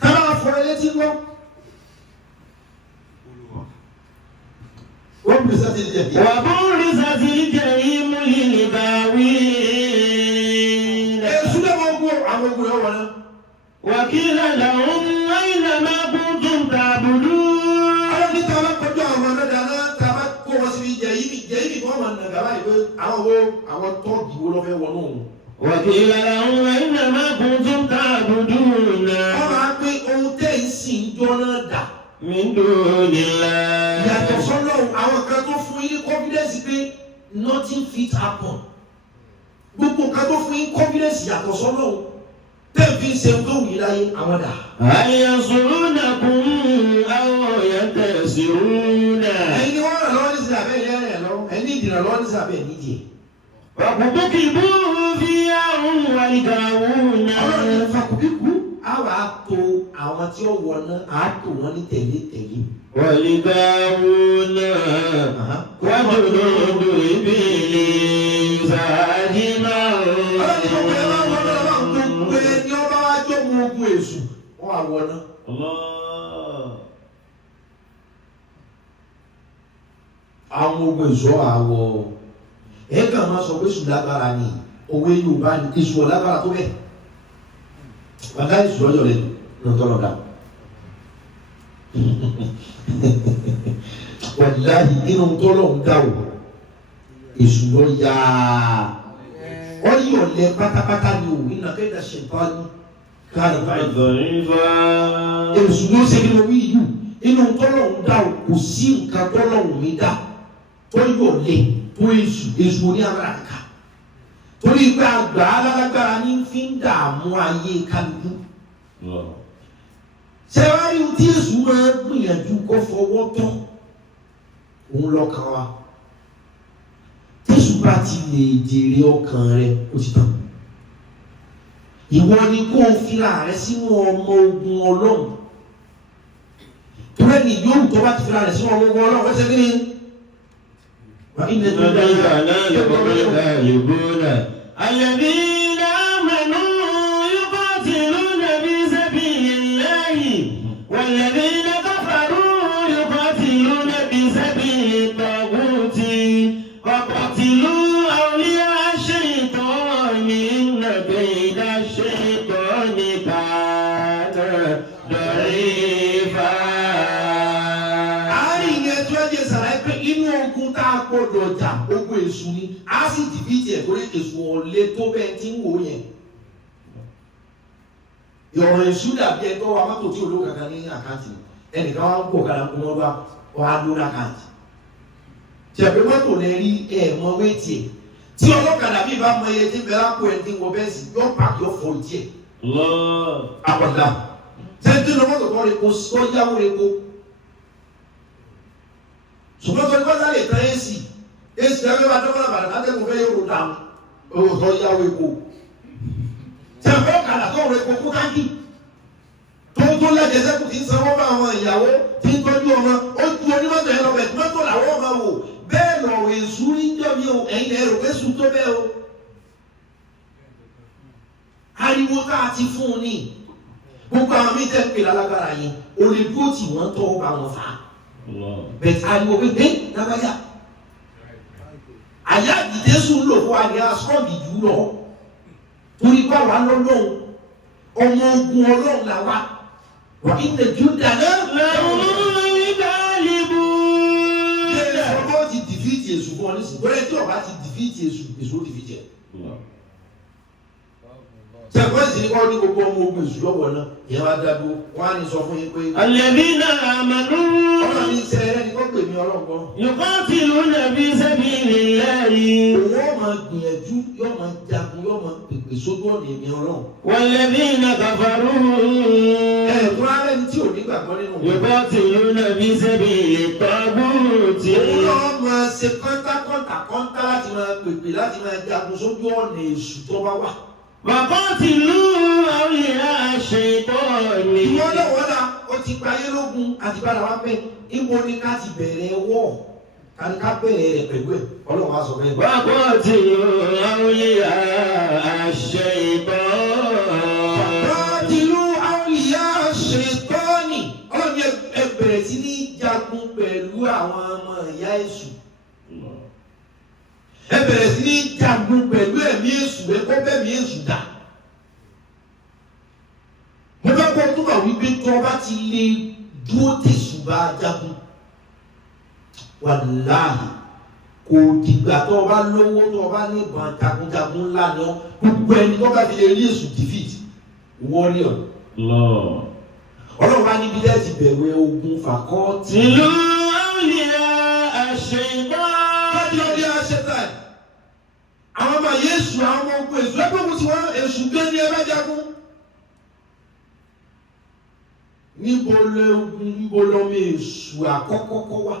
tábà fọ ilé tí gbọ́ wọ́n bí sátì jẹ́ bí. wà bó rí sátì jẹ́ ìmú lílì bá wí. èsù lẹ́wọ̀n ogun àwọn ogun yẹn wọ̀ náà. wàkílà làwọn àyìnlá máa kún tó ń tàbùdú. àwọn níta bá kọjú àwọn ọmọdé dáná tàbá kó wọn síbi jẹ́ ibi wọ́n mọ̀ nà gàbá yìí pé àwọn tọ́ọ̀gì wo ló fẹ́ wọnú òun. wàkílà làwọn àyìnlá máa kún tó ń tàbùdú náà. wọ́n máa pé ohun tẹ́ ń sìn jọ náà dà. min dunillah. yàtọ̀ sọ́nà àwọn kan tó fún yín ní confidence pé nothing fit happen gbogbo nǹkan tó fún yín confidence yàtọ̀ sọ́nà o tẹ́ẹ̀fì ń ṣe tó wù yín láyé àwọn dà. àyànṣòrónàkùn àwọn yàtẹ̀sírúnà. ẹ̀yin ni wọ́n ràn lọ́wọ́ nísìnyí abẹ́ ilé rẹ̀ lọ́wọ́ ẹ̀yin ní ìdìrà lọ́wọ́ nísìnyí abẹ́ nídìí. Fàkùbùkìbù fi àwọn wàlìkàwùn náà. Ọlọ́run fàkùbùkù á wà á to àwọn tí ó wọ̀ náà á tò wọ́n ní tẹ̀lé tẹ̀lé. Wàlìkàwùn náà wájú lóòdù ìbílẹ̀ ìsàdínà. Ọlọ́run tó pẹ́ máa wọ́n lọ́wọ́ gbogbo ẹni ọba wá jó mu ogun èṣù wọ́n á wọ̀ náà. Àwọn ogun èṣù àwọ̀ ẹ kàn máa sọ pé èṣù lágbára ni òwe Yorùbá ni èṣù ọ̀lágbára tó bẹ́ẹ̀ bàtà èṣù lọ́jọ́ rẹ̀ lọ́tọ́lọ́ dà wàláhì nínú tọ́lọ̀ ń dà o èṣù lọ yá wọ́n yí ọ̀lẹ pátápátá ni o nínú akéde ṣèpáàlú káàdì èṣù ló ṣe kí ló wí yìí nínú tọ́lọ̀ ń dà o kò sí nǹkan tọ́lọ̀ ń mi dà tó yí ọ̀lẹ tó èṣù ní agbára ká torí pé àgbà alágbára ní fi ń dààmú ayé kálukú. ṣé wàá rí tí èṣù máa gbìyànjú kó fọwọ́ tán òun lọ́kàn wa tẹ̀sù bá ti lè jèrè ọkàn rẹ ó ti tán. ìwọ ni kó o fira rẹ sínú ọmọ ogun Ọlọ́run tó bẹ́ẹ̀ ni yóò tó bá ti fira rẹ sínú ọmọ ogun Ọlọ́run ẹsẹ̀ kí ni. الذين آمنوا يقاتلون في سبيل الله والذين كفروا يقاتلون في سبيل الطاغوت وقاتلوا أولياء الشيطان إن كيد الشيطان كان ضعيفا. Gbọ́dọ̀ jà ogun èṣù ni a sì dìbìtì ẹ̀ torí èṣù ọ̀lẹ tó bẹ́ẹ̀ tí ń wò yẹn. ìrọ̀rùn èṣù dàbí ẹ̀ tó wa mọ́tò tí olówó kankan ní àkáǹtì ẹnìkan wá ń pọ̀ kára kó wọ́n bá wà á lórí àkáǹtì. ṣẹ̀pẹ̀ mọ́tò lè rí ẹ̀ mọ wéètì ẹ̀ tí ọlọ́kadà bí bá mọ iye tí ń bẹ lápò ẹ̀ tí ń wọ bẹ́ẹ̀ sì yọ pààkì yọ fọ ìdí ẹ̀. àpọ̀dà sẹ́ńtì lọ́mọ́tò tó rẹ̀ kó sọ́yáwó rẹ̀ kó. ṣùgbọ́n tó ní bá sáré tán èsì ẹgbẹ́ wa dọ́gba bàrà látẹ̀kùn fẹ́ yóò dà owó tó yáwó epo tẹ̀fẹ́ kàdà tó rẹ̀ epo kó káàkiri tó lẹ́jẹ̀ sẹ́kù tí ń sanwó bá àwọn ìyàwó tí ń tọ́jú ọmọ ó ju onímọ̀tò yẹn lọ bẹ̀ tí mọ́tò làwọn ọmọ wò bẹ́ẹ̀ lọ̀rọ̀ èṣù ní jọ̀bí o ẹ̀yin ẹ̀rọ èṣù tó bẹ́ẹ̀ o ariwo tá a ti fún un ní gbogbo àwọn mí tẹ́ pè lálágbára yẹn olè dúró tì wọ́n tọ́ bá wọn fà á bẹ́ẹ̀ ariwo pé dé lábáyà àyà ìdésù ń lò fún wa ní asọ́ọ̀dì jù lọ torí bá wà lọ́lọ́run ọmọ ogun Ọlọ́run là wá wà ilẹ̀ jù dáná. lẹ́hùn ìdálébù. ilé ọgbọ́n ti dìfìtì èṣù fún ọ nísìnyí bọ́lá tí ọba ti dìfìtì èṣù ó dìfìtì ẹ̀. sẹ́kọ̀ọ́ sì ní kọ́ ní gbogbo ọmọ ogun èṣù lọ́wọ́ náà ìyẹn wá dábò wọ́n á ní sọ fún yín pé. الذين آمنوا. ọlọ́run ní sẹ́yìn ní kọ́ pè mí ọlọ́gbọ́n. يقاتلون في سبيل الله. owó máa gbìyànjú yóò máa jagun yóò máa pèpè sójú ọ̀nà èmi Ọlọ́run. والذين كفروا. tó alẹ́ ní tí ò ní gbàgbọ́ nínú. يقاتلون في سبيل الطاغوت. òun náà máa ṣe kọ́ńtà láti máa pèpè láti máa jagun sójú ọ̀nà èṣù tó bá wà. وقاتلوا أولياء الشيطان. ìwọ náà wọ́n dà ó ti gbayé lógun àti bára wa pé ibo ni ká ti bẹ̀rẹ̀ wọ̀ ká bẹ̀rẹ̀ rẹ̀ pẹ̀lú ẹ̀ Ọlọ́run wa sọ bẹ́ẹ̀. وقاتلوا أولياء الشيطان. وقاتلوا أولياء الشيطان. Ọlọ́run ẹ bẹ̀rẹ̀ sí ní jagun pẹ̀lú àwọn ọmọ ìyá èṣù. ẹ bẹ̀rẹ̀ sí ní jagun pẹ̀lú ẹ̀mí èṣù ẹ kọ́ bẹ́ẹ̀ mi èṣù dà. mo bá kọ́ tó bá wípé tó o bá ti lè dúró tẹ̀sù bá jagun wàláhì kò dìgbà tó o bá lówó tó o bá ní ìbọn jagunjagun ńlá ni ọ gbogbo ẹni tó bá fi lè rí èṣù defeat warrior. Ọlọ́run bá níbi dẹ́ ti bẹ̀rẹ̀ ogun fàkọ́ọ̀tì. ìlú àwòlíyà àṣeyìnbá. kájí ọdí àṣetà àwọn ọmọ Yésù èṣù àwọn ọmọ ogun èṣù ẹgbẹ́gun tí wọ́n èṣù gbé ní ẹgbẹ́ jagun. níbo lọ́mọ èṣù àkọ́kọ́ wá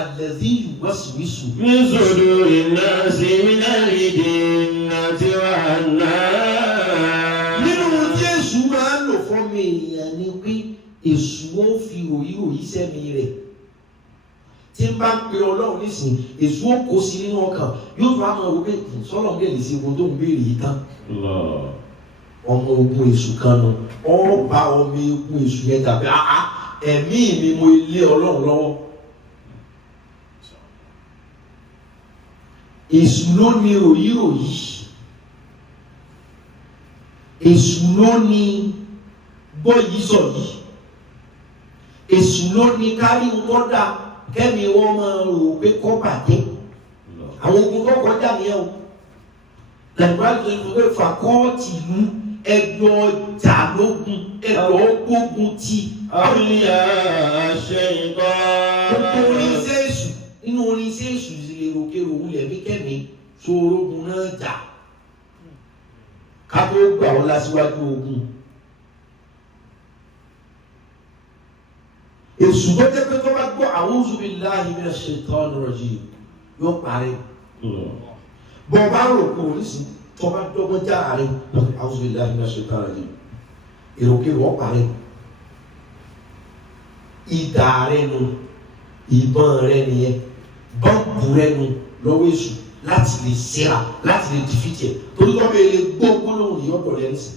àlẹ́zí ìwọ́sùwísù. mísòdò iná sí mílíọ̀nù náà tí wàá náà. nínú tí èṣù máa ń lò fún mi èèyàn ni pé èṣù ó fi òyìnbó sẹ́mi rẹ̀. tí n bá ń pe ọlọ́run nísìnyí èṣù ó kó sí nínú ọkàn yóò tún á máa wọ pé sọ́nà ń bẹ̀rẹ̀ sí ohun tó ń béèrè yìí tán. ọmọ ogun èṣù kan nu ọba ọmọ ogun èṣù yẹn tàbí ẹ̀mí mi mo lé ọlọ́run lọ́wọ́. èṣù ló ní òyìròyì, èṣù ló ní gbọ́ yìí sọ yìí, èṣù ló ní kárí nǹkan dà kẹ́mi wọ́n máa rò pé kọ́ bàjẹ́. àwọn ogun tó kọjá nìyẹn o. lẹ́gbàá tó ń fẹ́ fàkọ́ọ̀tì ìlú ẹgbẹ́ ọjà lógun ẹgbẹ́ ọgbógun ti. àwùyá ṣe ìgbà. gbogbo oníṣẹ́ èṣù nínú oníṣẹ́ èṣù èròkèrò wulẹ̀ mí kẹ́mi sórógun náà jà ká tó gbà ọ́ lásìwájú ogun. èṣù tó jẹ́ pé tó bá gbọ́ a'udhu billahi minash shaitanir rajim yóò parí. bọ́ bá rò pé oníṣìí tó bá dọ́gbọ́n já rẹ̀ a'udhu billahi minash shaitanir rajim èròkèrò ọ̀ parí. ìdá rẹ̀ nu ìbọn rẹ̀ nìyẹn bọ́ǹbù rẹ̀ nu lọ́wọ́ èṣù láti lè ṣera láti lè dìfìtì ẹ̀ torí tó bẹ́ẹ̀ lè gbọ́ gbólóhùn yìí ọ̀dọ̀ rẹ̀ nísìn.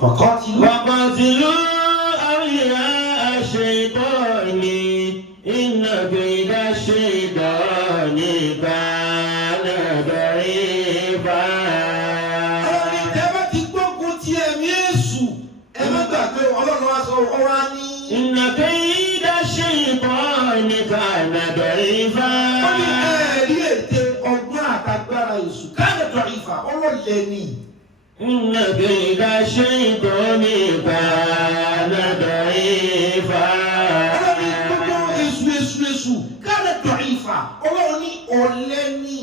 وقاتلوا أولياء الشيطان إن كيد الشيطان كان ضعيفا. ọ̀rọ̀ ni tẹ́ bá ti gbógun ti ẹ̀mí èṣù ẹ má gbàgbé ọlọ́run wá sọ ọ̀rọ̀ á ní. إن كيد الشيطان كان ضعيفا. ó ní ẹ̀ẹ́dí ète ọgbọ́n àtàgbára èṣù كان ضعيفا ọlọ́lẹ̀ ni. إن كيد الشيطان كان ضعيفا. ọlọ́run ní gbogbo èṣù كان ضعيفا ọlọ́run ní ọ̀lẹ́ ni.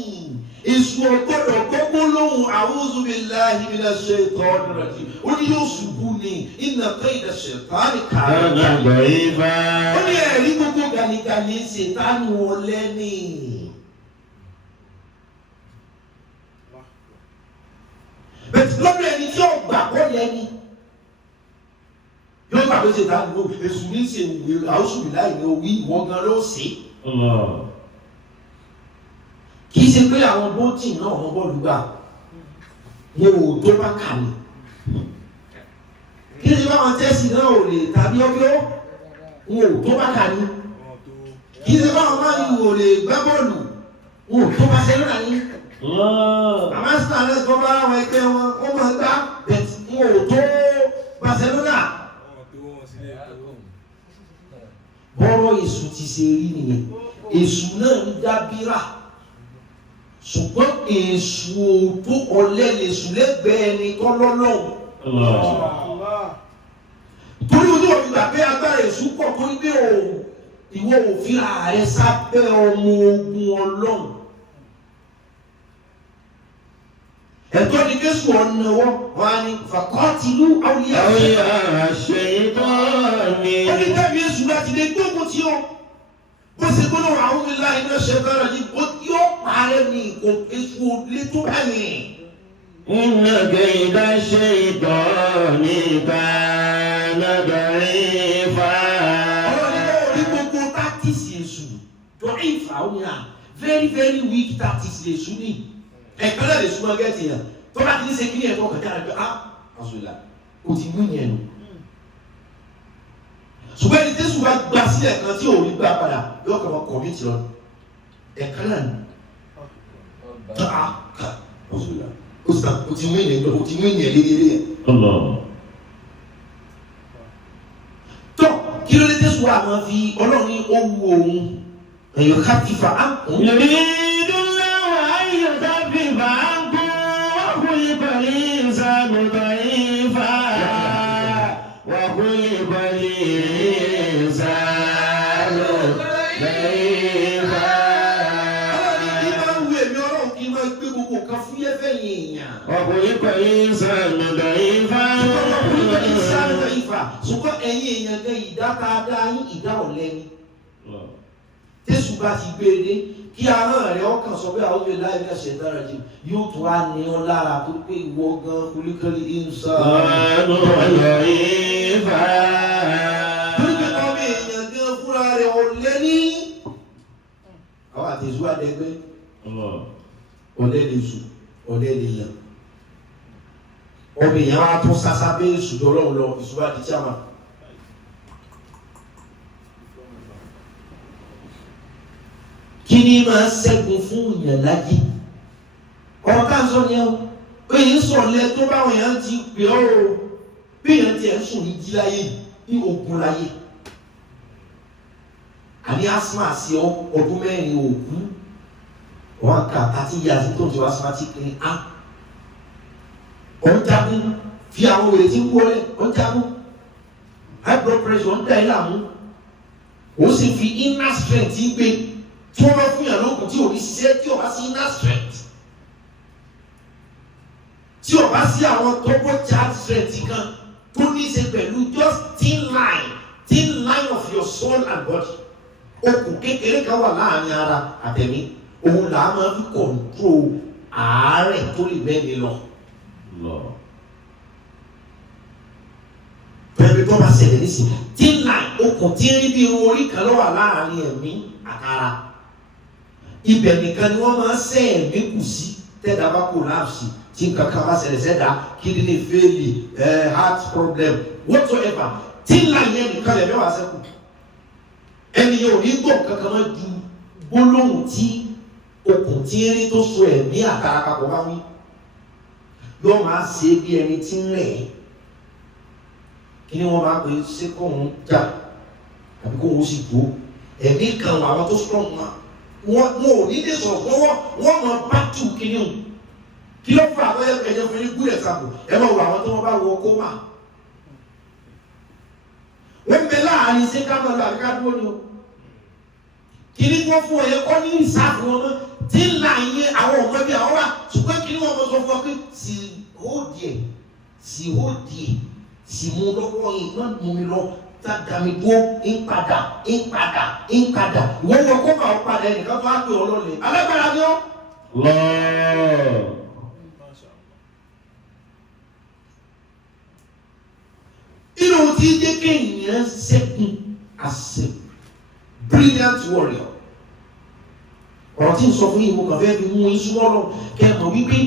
èṣù ọgbọ́dọ̀ gbogbo lóhùn a'udhu billahi minash shaitanir rajim ó ní yóò ṣubú ni inna kayda shaitani kana ضعيفا. ó ní ẹ̀rí gbogbo gàlígàlí ṣètánù ọ̀lẹ́ ni. bẹ́ẹ̀ lọ́dọ̀ ẹni tí ó gbà kọ́ lẹ́ni yóò gbà pé ṣètánù ló èṣù ní ṣe ìwé a'udhu billahi ní owí ìwọ gan ló ṣe. kì í ṣe pé àwọn bóńtì náà wọ́n bọ́ọ̀lù gbà wọn ò tó bá kà ní. kí ni báwọn tẹ́sí náà ò lè tàbí ọjọ́ wọn ò tó bá kà ní. kì í ṣe báwọn máa ń wò lè gbá bọ́ọ̀lù wọn ò tó bá ṣe náà ní. àmọ́ sí àná tó bá àwọn ẹgbẹ́ wọn wọ́n máa gbá bẹ̀tì wọn ò tó Barcelona. bọ́rọ̀ èṣù ti ṣe rí nìyẹn èṣù náà ń dábírà ṣùgbọ́n èṣù tó ọ̀lẹ lèṣù lẹ́gbẹ̀ẹ́ ẹni tọ́lọ́lọ́hùn. torí ojú òfin gbà pé agbára èṣù pọ̀ torí pé ìwọ òfin ààrẹ sábẹ́ ọmọ ogun ọlọ́run. ẹ̀tọ́ ni Jésù ọ̀nà wọn á ní faqatilu awliya الشيطان. ó ní tẹ́bi èṣù láti lè gbógun tí ó bó ṣe gbọ́dọ̀ àwọn ilé iná ṣe bẹ̀rẹ̀ ní ó yóò parẹ́ ní ìkó èṣù lé tó báyìí. إن كيد الشيطان كان ضعيفا. ọ̀rọ̀ ni wọ́n rí gbogbo tactics èṣù dọ̀ífà ó ní à very very weak tactics èṣù ní ẹ̀ka náà èṣù máa gẹ́tì yẹn tó bá ti ní ṣe kí ni ẹ̀kọ́ kẹ̀kẹ́ rẹ̀ pé àṣùlá kò ti mú yẹn nù. ṣùgbọ́n ẹni tẹ́sù bá gba sílẹ̀ kan tí òun gbà padà yóò kàn wọ́n kọ̀mítì lọ ẹ̀ka náà ni àṣùlá ó ti mú yẹn lọ ó ti mú yẹn lérè yẹn. tó kí ló dé tẹ́sù wa máa fi ọlọ́run ní owó òun ẹ̀yọ̀ káfífà á kún. يريد الله أن يخفف عنكم وخلق الإنسان ضعيفا. وخلق الإنسان ضعيفا. èèyàn. وخلق الإنسان ضعيفا. ṣùgbọ́n ẹ̀yin èèyàn gan ìdá tá a dá yín ìdá ọ̀lẹ ni. tẹ̀sùn bá ti gbé e dé kí ara rẹ̀ ọkàn sọ pé àwọn ọmọ láì ká ṣe dára jù yóò tún á ní ọ lára tó pé ìwọ gan kúlíkẹ́lì ìnsá. ضعيفا. torí pé ọmọ èèyàn gan fúnra rẹ̀ ọ̀lẹ ní. àwọn àtẹ̀sùn àdẹ́gbẹ́ ọ̀lẹ lè sùn ọ̀lẹ lè yàn. ọmọ èèyàn wa tún sásá pé ìṣùjọ́ ọlọ́run lọ ìṣúwà di chairman. kí ni máa ṣẹ́gun fún ìyàn láyé ọ̀rọ̀ ká ń sọ ni ọ́ pé yìí sọ̀lẹ̀ tó báwọn èèyàn ti pè ọ́ o bí èèyàn ti ẹ̀ ń sùn ní jí láyé ní ogun láyé àní asma sí ọ ọdún mẹ́rin òkú wọn kà 30 years tó ń jọ asthmatic ní á ọ̀njagun fi àwọn wèrè tí ń wọlé ọ̀njagun high blood pressure ń dá ẹ láàmú ó sì fi inner strength gbé tí wọ́n bá fún yàn lóògùn tí ò ní ṣiṣẹ́ tí ò bá sí inner strength tí ò bá sí àwọn turbo charge strength kan tó ní ṣe pẹ̀lú just thin line of your soul and body okùn kékeré kan wà láàrin ara àtẹ̀mí òun là á máa fi control àárẹ̀ tó lè mẹ́ni lọ. pẹ̀lú tó bá ṣẹlẹ̀ nísìnyí thin line okùn tí ń rí bí irun orí kan ló wà láàrin ẹ̀mí àtara ibẹ̀ nìkan ni wọ́n máa ń ṣẹ́ ẹ̀mí kù sí tẹ́dá bá collapse tí nǹkan kan bá ṣẹlẹ̀ sẹ́dá kidney failure heart problem whatsoever thin line yẹn nìkan lẹ̀ mẹ́wàá sẹ́kù ẹni yẹn ò ní gbọ́ kankan máa ju gbólóhùn tí okùn tí ń rí tó so ẹ̀mí àtara papọ̀ bá wí yóò máa ṣe é bí ẹni tí ń rẹ̀ ẹ́ kí ni wọ́n máa pè é ṣé kóun jà àbí kóun sì tó ẹ̀mí kan àwọn tó strong máa wọn ò ní lè sọ̀rọ̀ wọ́n mọ bátù kìíní o kí ló fà á ẹ̀jẹ̀ fún yín good example ẹ máa wọ àwọn tó wọ́n bá wọ kómà wọ́n bẹ láàrin ṣé ká máa lọ àbíká dúró ni o kìíní wọ́n fún ẹ̀yẹ kọ́ ní ìsáàfù wọn mọ́ tí ń la ìyẹn àwọn ọmọ ẹbí àwọn wà ṣùgbọ́n kìíní wọn mọ sọ fún ọ pé sì hó díẹ̀ sì mú lọ́wọ́ yìí má mú mi lọ tàdàmì dúró ń padà ìwọ́n wọ kó máa padà ẹnìkan tó á pè ọ́ lọ́lẹ̀ alágbára ni ọ́. inú tí jẹ́ kéèyàn ṣẹ́gun as a brilliant warrior ọ̀rọ̀ tí ń sọ fún yìí mo kàn fẹ́ fi mú iṣu ọ̀rọ̀ kẹ́ẹ̀mọ̀ wípé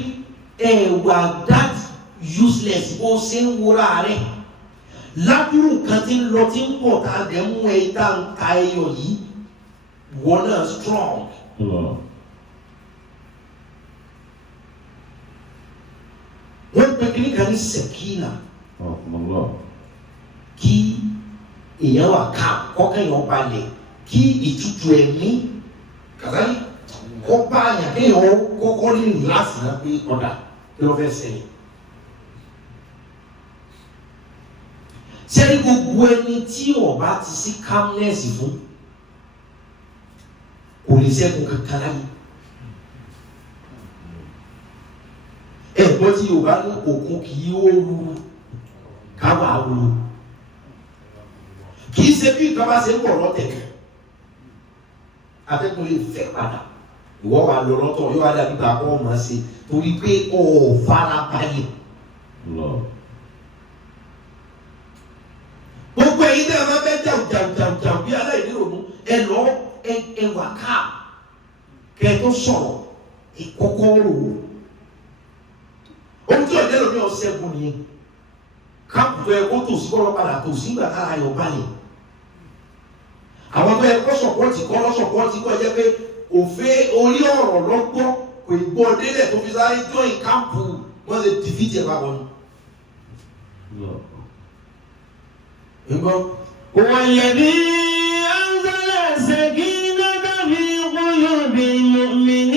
ẹ̀wà that useless ó ṣe ń wúra rẹ̀ lábúrú kan tí ń lọ tí ń pọ̀ tá a dẹ̀ mú ẹ tá ń ka ẹyọ yìí wọ́n náà strong. wọ́n pe kí ní kan ní sẹ̀kínà kí èèyàn wà ká kọ́kẹ́yàn balẹ̀ kí ìtútù ẹ̀mí kàtàlí kọ́ bá àyàn kéèyàn kọ́kọ́ lè láti náà pé ọ̀dà kí wọ́n fẹ́ sẹ́yìn. sẹ́ni gbogbo ẹni tí ọba ti sí calmness fún kò lè ṣẹ́gun kankan láyé. ẹ̀gbọ́n tí Yorùbá ní òkun kì í ó ru káwá ru kì í ṣe bí nǹkan bá ṣe ń bọ̀ lọ́tẹ̀ atẹ́kùn lè fẹ́ padà ìwọ́ wa lọ lọ́tọ̀ yóò wá dàbí bá ọmọ ṣe torí pé ọ̀ fara balẹ̀. gbogbo ẹ̀yin tẹ́ ẹ máa fẹ́ jàù bí aláìní ronú ẹ lọ ẹ wà ká kẹ tó sọ̀rọ̀ ìkọ́kọ́ rò ó. ohun tí ọ̀jẹ̀ lómi ọ̀sẹ̀ gùn nìyẹn káàpù tó yẹ kó tòsí kọ́ lọ́padà tòsí gbà ká ayọ̀ balẹ̀. àwọn tó yẹ kó sọ̀pọ̀tì kọ́ lọ́sọ̀pọ̀tì kọ́ jẹ́ pé òfé orí ọ̀rọ̀ lọ́gbọ́ kò gbọ́ délẹ̀ tó fi sáré join káàpù wọ́n ṣe dìfíjì ẹ̀ papọ̀ ni. والذي أنزل السكينة في قلوب المؤمنين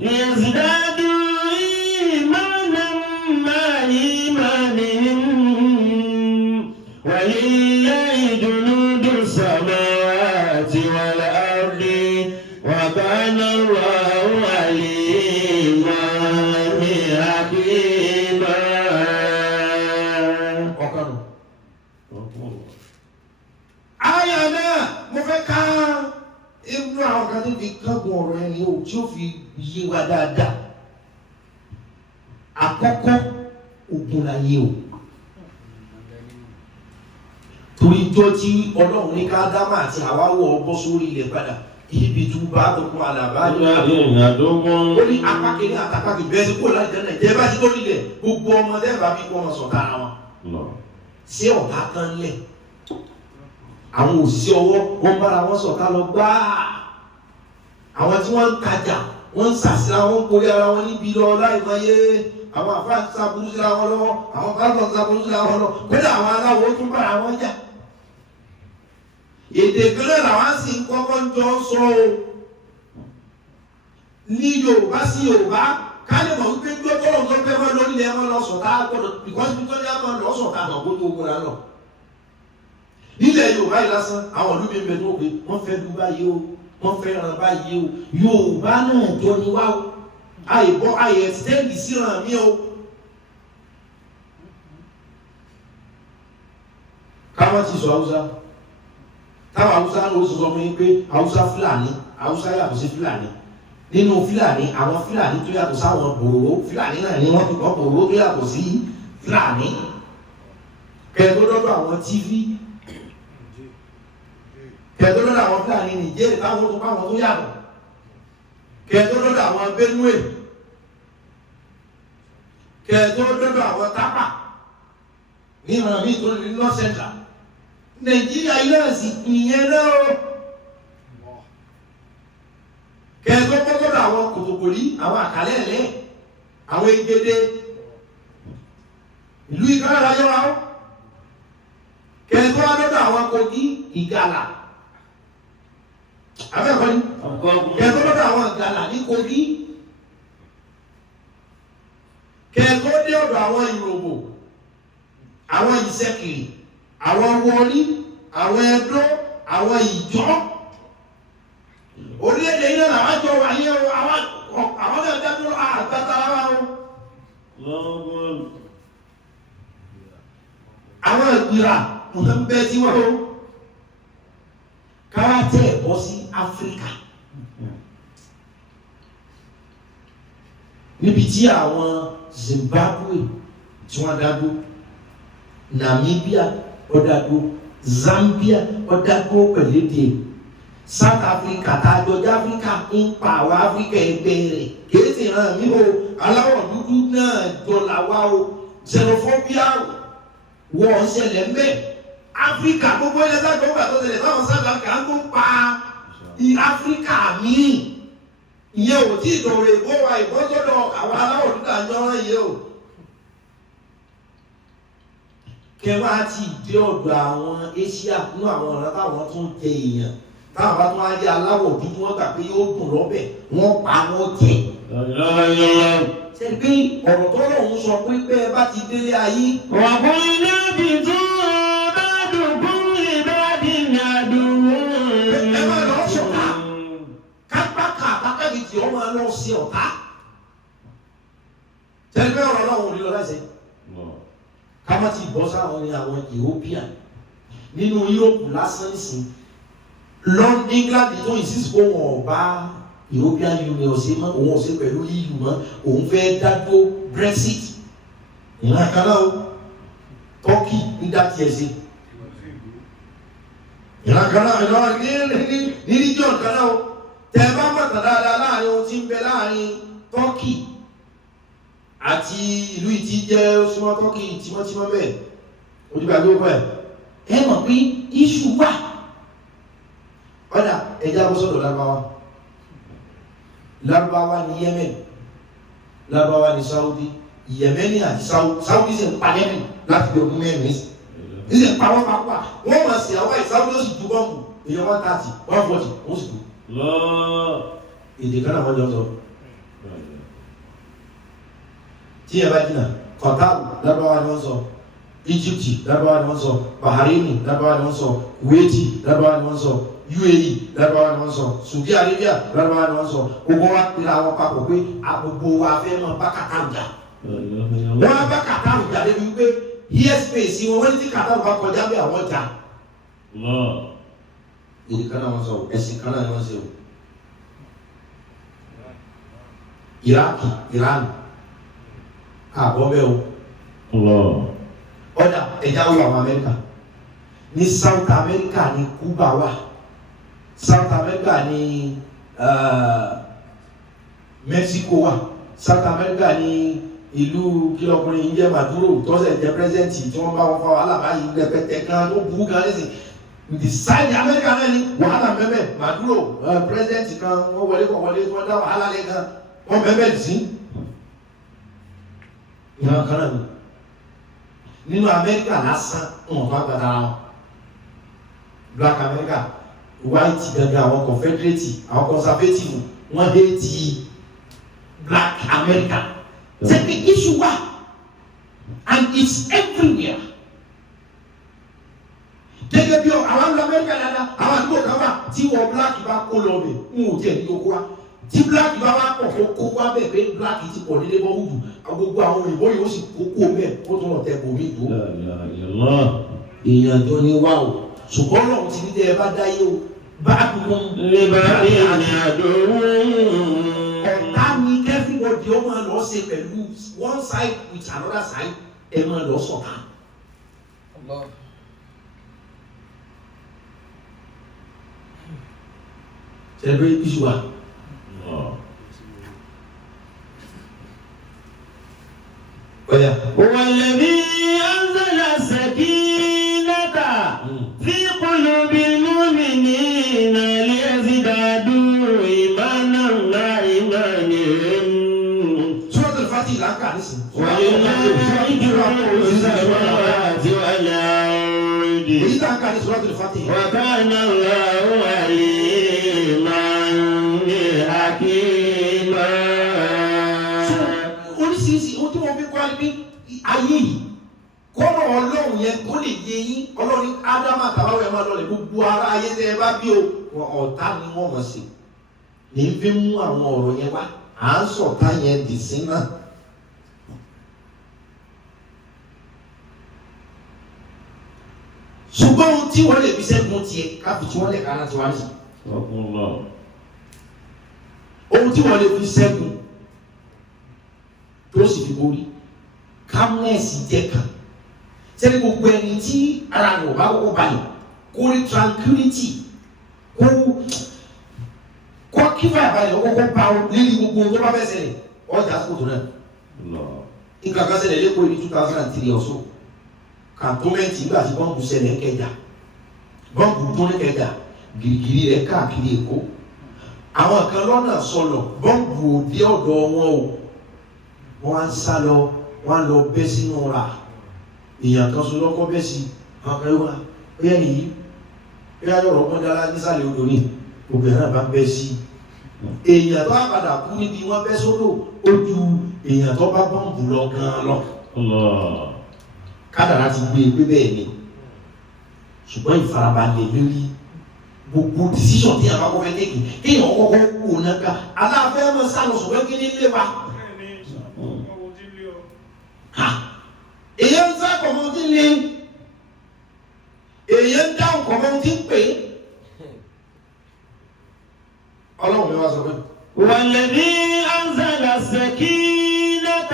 ليزدادوا إيمانا مع إيمانهم ولله جنود السماوات والأرض وكان الله عليما inú àwọn kan tó fi kángun ọ̀rọ̀ ẹni o tí ó fi yé wa dáadáa. Àkọ́kọ́ ogun láyé o. Torí ijọ́ tí Ọlọ́run ní ká Ádámù àti Háwà wọ̀ bọ́ sórí ilẹ̀ padà ibi tó bá tó kún àlàbá ní àdógún. Ó ní apákẹ́lẹ́ àtàkàkì bẹ́ẹ̀ sí kó láti tẹ́lẹ̀ jẹ́ bá ti tó nílẹ̀ gbogbo ọmọdé bá bí kọ́ ọmọ sọ̀tà ara wọn. Ṣé ọ̀tá tán lẹ̀? Àwọn òṣìṣẹ́ ọwọ́ wọ́n bára wọn sọ̀tà lọ gbáà. Àwọn tí wọ́n ń tajà wọ́n ń sàṣìlá wọn kórí ara wọn níbi lọ láì mọye. Àwọn àfáà ti sàbúrú síra wọn lọ́wọ́, àwọn pásítọ̀ ti sàbúrú síra wọn lọ́wọ́, kódà àwọn aláwọ̀ tún bára wọn jà. Èdè kan làwọn sì ń kọ́kọ́ ń jọ sọ o. Ní Yorùbá sí Yorùbá, ká lè mọ̀ wípé bí ó tọ́lọ̀ tó fẹ́ mọ́ lórí ilẹ̀ ẹ̀mọ́ lọ sọ̀tà gbọ́dọ̀ because bí tó ní ẹ̀mọ́ lọ sọ̀tà àgbà kó tó gbọ́dọ̀ lọ. Nílẹ̀ Yorùbá yìí lásán, àwọn ìlú mi ń bẹ tó pé wọ́n fẹ́ lu báyìí o, wọ́n fẹ́ ràn báyìí o. Yorùbá náà jọ ni wá o. Àìbọ́ àìẹ̀sítẹ́ǹdì síran mi o. Káwọn ti sọ Haúsá. Táwọn Haúsá ló sọ fún mi pé Haúsá Fúlàní, Haúsá yàtọ̀ sí Fúlàní. Nínú Fúlàní, àwọn Fúlàní tó yàtọ̀ sáwọn Bòrò, Fúlàní náà ni wọ́n ti kọ́ Bòrò tó yàtọ̀ sí Fúlàní. Kẹ̀tọ́dọ́dọ̀ àwọn TV. Kẹ̀tọ́dọ́dọ̀ àwọn Fúlàní Nìjẹ́ táwọn tó pàwọn tó yàtọ̀. Kẹ̀tọ́dọ́dọ̀ àwọn Benue. Kẹ̀tọ́dọ́dọ̀ àwọn Tápà. Ní ìrànà mi tó ní North Central. Nàìjíríà ilé ẹ̀sìn ìyẹn náà o. Kẹ̀tọ́dọ́dọ̀ àwọn Kòtòkòlí, àwọn Àkàlẹ́ẹ̀lẹ́, àwọn Egede. Ìlú Ìkànnì láyé wa o. Kẹ̀tọ́dọ́dọ̀ àwọn Kogi, Ìgalà. Abẹ́ẹ̀kọ́ ni. Kẹ̀tọ́dọ́dọ̀ àwọn Ìgalà ní Kogi. Kẹ̀tọ́dọ́dọ̀ àwọn Ìròbò, àwọn Ìṣẹ́kìrì, àwọn Wọrí, àwọn Ẹdó, àwọn Ìjọ́. Orílẹ̀-èdè yìí náà àwọn jọ wáyé o, àwọn náà dájú àgbàtà wa o. Àwọn ìgbìrà nǹkan bẹ́ẹ̀ tí wọ́n o. Káwá tẹ̀ bọ́ sí Áfíríkà. Níbi tí àwọn Zimbabwe tí wọ́n dágbó, Namibia ọ̀dàgbó, Zambia ọ̀dàgbó pẹ̀lédè, South Africa tàjọjá Áfíríkà ń pa àwọn Áfíríkà ẹgbẹ́ rẹ̀. Kìí sì ràn mí o, aláwọ̀ dúdú náà jọlá wa o, xenophobia wọ́n ṣẹlẹ̀ mẹ́. Áfíríkà gbogbo ilẹ̀ sáàjọ́ ọgbà tó ṣẹlẹ̀ láwọn South Africa ń tó pa Áfíríkà míì. Ìyẹn ò tí ìdọ̀rọ̀ èkó wa ìbọ́sọ́dọ̀ àwọn aláwọ̀ dúdú àjọrán yìí o. Kẹwàá ti dé ọ̀dọ̀ àwọn Asia nínú àwọn ọ̀rọ̀ táwọn tún jẹ èèyàn. Táwọn bá tún wá jẹ́ aláwọ̀ dúdú wọ́n gbà pé yóò dùn lọ́bẹ̀, wọ́n pa wọ́n jẹ. Ṣé pé ọ̀rọ̀ tó lọ́hùn sọ pé bẹ́ẹ̀ bá ti délé ayé. Ọ̀pọ̀ iná bí tó bá dùnkún ìbádìí àdúgbò. Ẹ máa lọ sọ̀tà. Kápákà àtàkàkì tí ó máa lọ sí ọ̀tá. Ṣé pé ọ̀rọ̀ náà wò ní lọ láìsẹ̀? Kámá ti bọ́ sáwọn ní àwọn European nínú Europe lásán nísìn. London England tó insist pé wọn ò bá European Union ṣe mọ́, òun ò ṣe pẹ̀lú EU mọ́, òun fẹ́ dádó Brexit. Ìran kan náà o, Turkey ń dá tiẹ̀ sí. Ìran kan náà ní region kan náà o, tẹ̀ bá mọ̀tàn dáadáa láàrin ohun tí ń bẹ láàrin Turkey àti ìlú ìtí jẹ́ súnmọ́ Turkey tímọ́tímọ́ bẹ́ẹ̀, ojúgbàgbé ọkọ̀ ẹ̀ mọ̀ pé iṣu wà. Ọ̀dà ẹja bọ́ sọ́dọ̀ Lárúbáwá. Lárúbáwá ní Yemen, Lárúbáwá ní Saudi, Yemeni àti Saudi sì ń pa Yemen láti bí ọdún mẹ́rin ní sì ń pa wọ́n papọ̀. Wọ́n máa sì àwọn Saudi ó sì ju bọ́ọ̀mù èèyàn 130, 140 wọ́n sì kú. Èdè kan náà wọ́n jọ sọ. Tí ẹ bá jìnnà, Qatar Lárúbáwá ni wọ́n sọ, Egypt Lárúbáwá ni wọ́n sọ, Bahrain Lárúbáwá ni wọ́n sọ, Kuwait Lárúbáwá ni wọ́n sọ, UAE Lárúbáwá ni wọ́n sọ, Saudi Arabia Lárúbáwá ni wọ́n sọ. Gbogbo wa pèrè àwọn papọ̀ pé àgbogbo wa fẹ́ mọ bá Qatar jà. Wọ́n á bá Qatar jà débi pé airspace wọn wọ́n ti Qatar bá kọjá bí àwọn jà. èdè kan náà wọ́n sọ ẹ̀sìn kan náà ni wọ́n ṣe o. Iraki, Iran, àbọ̀bẹ̀ o. Ọ̀dà ẹ̀já wo àwọn Amẹ́ríkà. Ní South America ní Cuba wà. South America ní Mexico wà. South America ní ìlú kílọ̀kùnrin yìí jẹ́ Maduro tọ́sẹ̀ jẹ́ pírẹ́sẹ̀ntì tí wọ́n bá wọn fa wàhálà báyìí rẹpẹtẹ kan tó burú kan lẹ́sìn. The side America náà ní wàhálà mẹ́mẹ́ Maduro pírẹ́sẹ̀ntì kan wọ́n wọlé kọ̀ wọlé wọ́n dá wàhálà lẹ́kan wọ́n mẹ́mẹ́ sí. Ìran kan náà ni nínú Amẹ́ríkà lásán wọn bá gbàdá wọn. Black America white gangan àwọn confederate àwọn conservative wọ́n hate Black America. It's the issue wa and it's everywhere. Gẹ́gẹ́ bí àwọn ọmọ Amẹ́ríkà dáadáa àwọn àdúgbò kan wà tí wọ́n black bá kó lọ bẹ̀ ń wò jẹ́ ní oko wa tí black bá wà pọ̀ kó wá bẹ̀ pé black ti pọ̀ nílé bọ́ wùdù gbogbo àwọn òyìnbó yìí ó sì kókó bẹ́ẹ̀ ó tún lọ tẹ bòmí tó. Èèyàn tó ní wá o ṣùgbọ́n náà ti ní tẹ́ ẹ bá dáyé o bá a dùn ún. lè bá ìrìn àjò ọ̀tá ni everybody ó máa lọ ṣe pẹ̀lú one side with another side ẹ máa lọ sọ̀tà. Celebrate Israel. والذي أنزل السكينة في قلوب المؤمنين ليزدادوا إيمانا مع إيمانهم. سورة الفاتحة لا كارثة. ولله جنود السماوات والأرض. وكان الله عليما حكيما. Oríṣiríṣi ohun tí wọ́n fi kọ́ ayé ayé yìí kọ́rọ̀ Ọlọ́run yẹn tó lè yé yín Ọlọ́run Ádámà tàbáwọ̀ ẹ̀ máa lọlẹ̀ gbogbo ara ayé tẹ́ ẹ bá bí o ọ̀tá ni wọ́n mọ̀ sí ní fi mú àwọn ọ̀rọ̀ yẹn wá à ń sọ̀tá yẹn dì sí náà. Ṣùgbọ́n ohun tí wọ́n lè fi ṣẹ́gun tiẹ̀ káfí tí wọ́n lè kára tiwa ní. Ohun tí wọ́n lè fi ṣẹ́gun tó sì fi borí calmness jẹ́ kan. Sẹ́ni gbogbo ẹni tí ara rẹ̀ bá kọ́kọ́ balẹ̀ kó rí tranquility kó kífà balẹ̀ kọ́kọ́ bá ọ lílì gbogbo tó bá fẹ́ ṣẹlẹ̀ ọjà kòtò náà. Nǹkan kan ṣẹlẹ̀ lẹ́kọ̀ọ́ ní 2003 ọ̀ṣọ́. Kàntómẹ́ǹtì nígbà tí bọ́ǹbù ṣẹlẹ̀ ń Kẹjà bọ́ǹbù tó ní Kẹjà gìrìgìrì rẹ̀ káàkiri Èkó àwọn kan lọ́nà sọlọ̀ bọ́ǹbù òde ọ̀dọ̀ wọn o wọ́n á sá lọ wọ́n á lọ bẹ́ sínú ra èèyàn kan so lọ́kọ́ bẹ́ sí àwọn kan wá ó yẹ nìyí ó yá yọ̀rọ̀ ọmọdé alá nísàlẹ̀ odò ní gbogbo ẹ̀ náà bá bẹ́ sí èèyàn tó á padà kú níbi wọ́n bẹ́ sódò ó ju èèyàn tó bá bọ́ǹbù lọ gan-an lọ. Kádàrá ti gbé pé bẹ́ẹ̀ ni ṣùgbọ́n ìfarabalẹ̀ lórí gbogbo decision tí a bá kọ́ fẹ́ tẹ́kì kéèyàn kọ́kọ́ kú ọ̀nà ká aláàfẹ́ ọmọ sálọ ṣùgbọ́n kí ní lé wa. Èyàn ń sá kọ̀mọ́ tí ń lé èyàn ń dáhùn kọ̀mọ́ tí ń pè é. Ọlọ́run mi wá sọ pé. والذي أنزل السكينة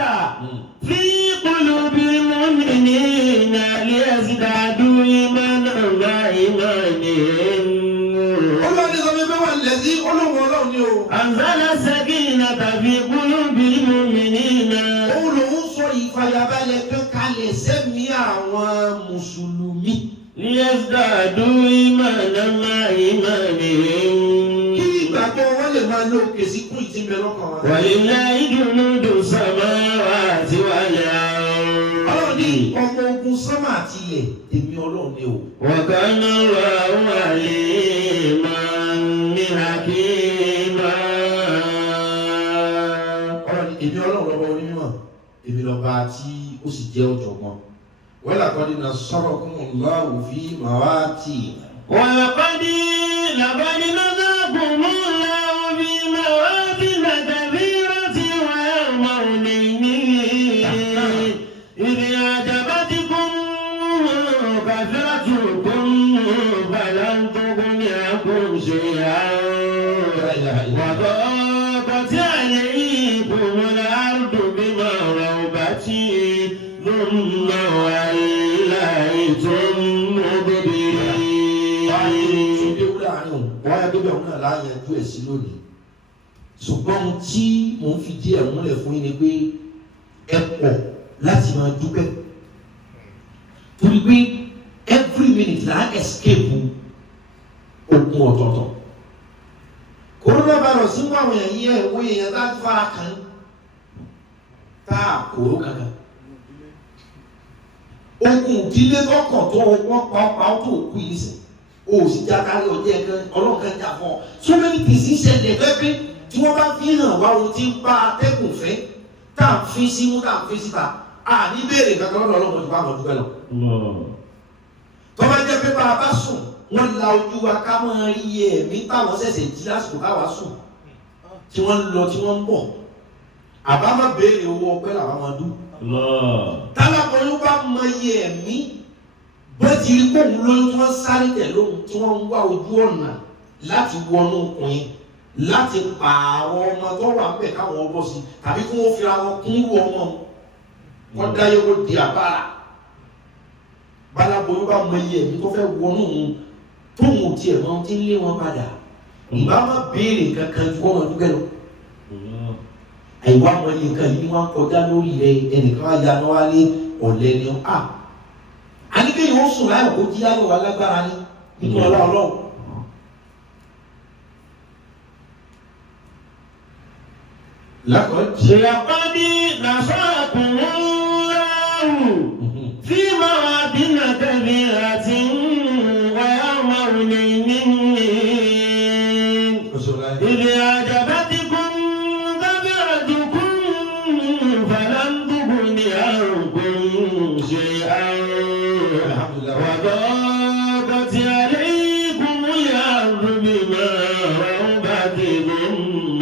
في قلوب المؤمنين ليزدادوا إيمانا مع إيمانهم. Ọlọ́run sọ pé wà lẹ́sí Ọlọ́run ni o. أنزل السكينة في قلوب المؤمنين. Òun lòun sọ ìfàyàbalẹ̀ kan kalẹ̀ sẹ́mi àwọn Mùsùlùmí. ليزدادوا إيمانا مع إيمانهم. Kí ìgbàgbọ́ wọn lè máa lo kèsì kún ìtìmẹ̀ lọ́kàn wọn. ولله جنود السماوات والأرض. Ọlọ́run ní ọmọ ogun sánmà àti ilẹ̀ èmi Ọlọ́run ni o. وكان الله عليما حكيما. Ọlọ́run ní èmi Ọlọ́run lọ́ba onímọ̀ èmi lọ́ba tí ó sì jẹ́ ọ̀jọ̀gbọ́n. ولقد نصركم الله في مواطن. ولقد نصركم الله في مواطن كثيرة ويوم حنين إذ أعجبتكم كثرتكم فلم تغن عنكم láyanjú ẹ̀ sí lónìí ṣùgbọ́n tí mò ń fi díẹ̀ múlẹ̀ fún yín ni pé ẹ pọ̀ láti máa dúpẹ́ torí pé every minute na escape ogun ọ̀tọ̀ọ̀tọ̀ coronavirus ń wá àwọn èèyàn yí ẹ̀ wọ́n èèyàn láti fara kan tá a kóró kankan ogun ìdílé tọkàn tó wọ́n pa ọ́ tó kú yìí sìn o sì jákàrí ọjọ́ ẹ̀kan ọlọ́kan jà fún ọ so many things ń ṣẹlẹ̀ pẹ́pẹ́ tí wọ́n bá fi hàn wá ohun tí ń bá atẹ́gùn fẹ́ tá à ń fi símú tá à ń fi síta à ní béèrè kankan lọ́dọ̀ ọlọ́run tó bá mọ̀ dúpẹ́ lọ. tọ́ba jẹ́ pé bá a bá sùn wọ́n la ojú wa ká máa rí ẹ̀mí táwọn ṣẹ̀ṣẹ̀ jí lásìkò káwa sùn tí wọ́n ń lọ tí wọ́n ń bọ̀ àbá má béèrè owó ọpẹ́ làwọn máa dún. tálákọ̀ọ́yún bá mọ iye ẹ̀mí bó ti rí kóhun lóyún tí wọ́n sáré tẹ̀ lóhun tí wọ́n ń wá ojú ọ̀nà láti wọnú ọkùnrin láti pààrọ̀ ọmọ tó wà ń bẹ̀ káwọn ọbọ̀ sí tàbí kí wọ́n fi ara wọn kún irú ọmọ wọn dáyé kó di àbára báláboyún bá mọ iye ẹ̀mí tó fẹ́ wọnú òun tóun ò tiẹ̀ mọ tí ń lé wọn padà ìbá má béèrè kankan ju wọn dúkẹ́ lọ àìwá mọ iye nǹkan yìí wọn kọjá lórí rẹ ẹnìkan wá yaná wá lé ọ̀lẹ́ ni a àníkéyìn ó sùn láyọ̀ kó jí láyọ̀ wá lágbára ní nínú ọlọ́run. لقد نصركم الله في مواطن كثيرة ويوم حنين إذ أعجبتكم كثرتكم فلم تغن عنكم شيئا وضاقت عليكم الأرض بما رحبت ثم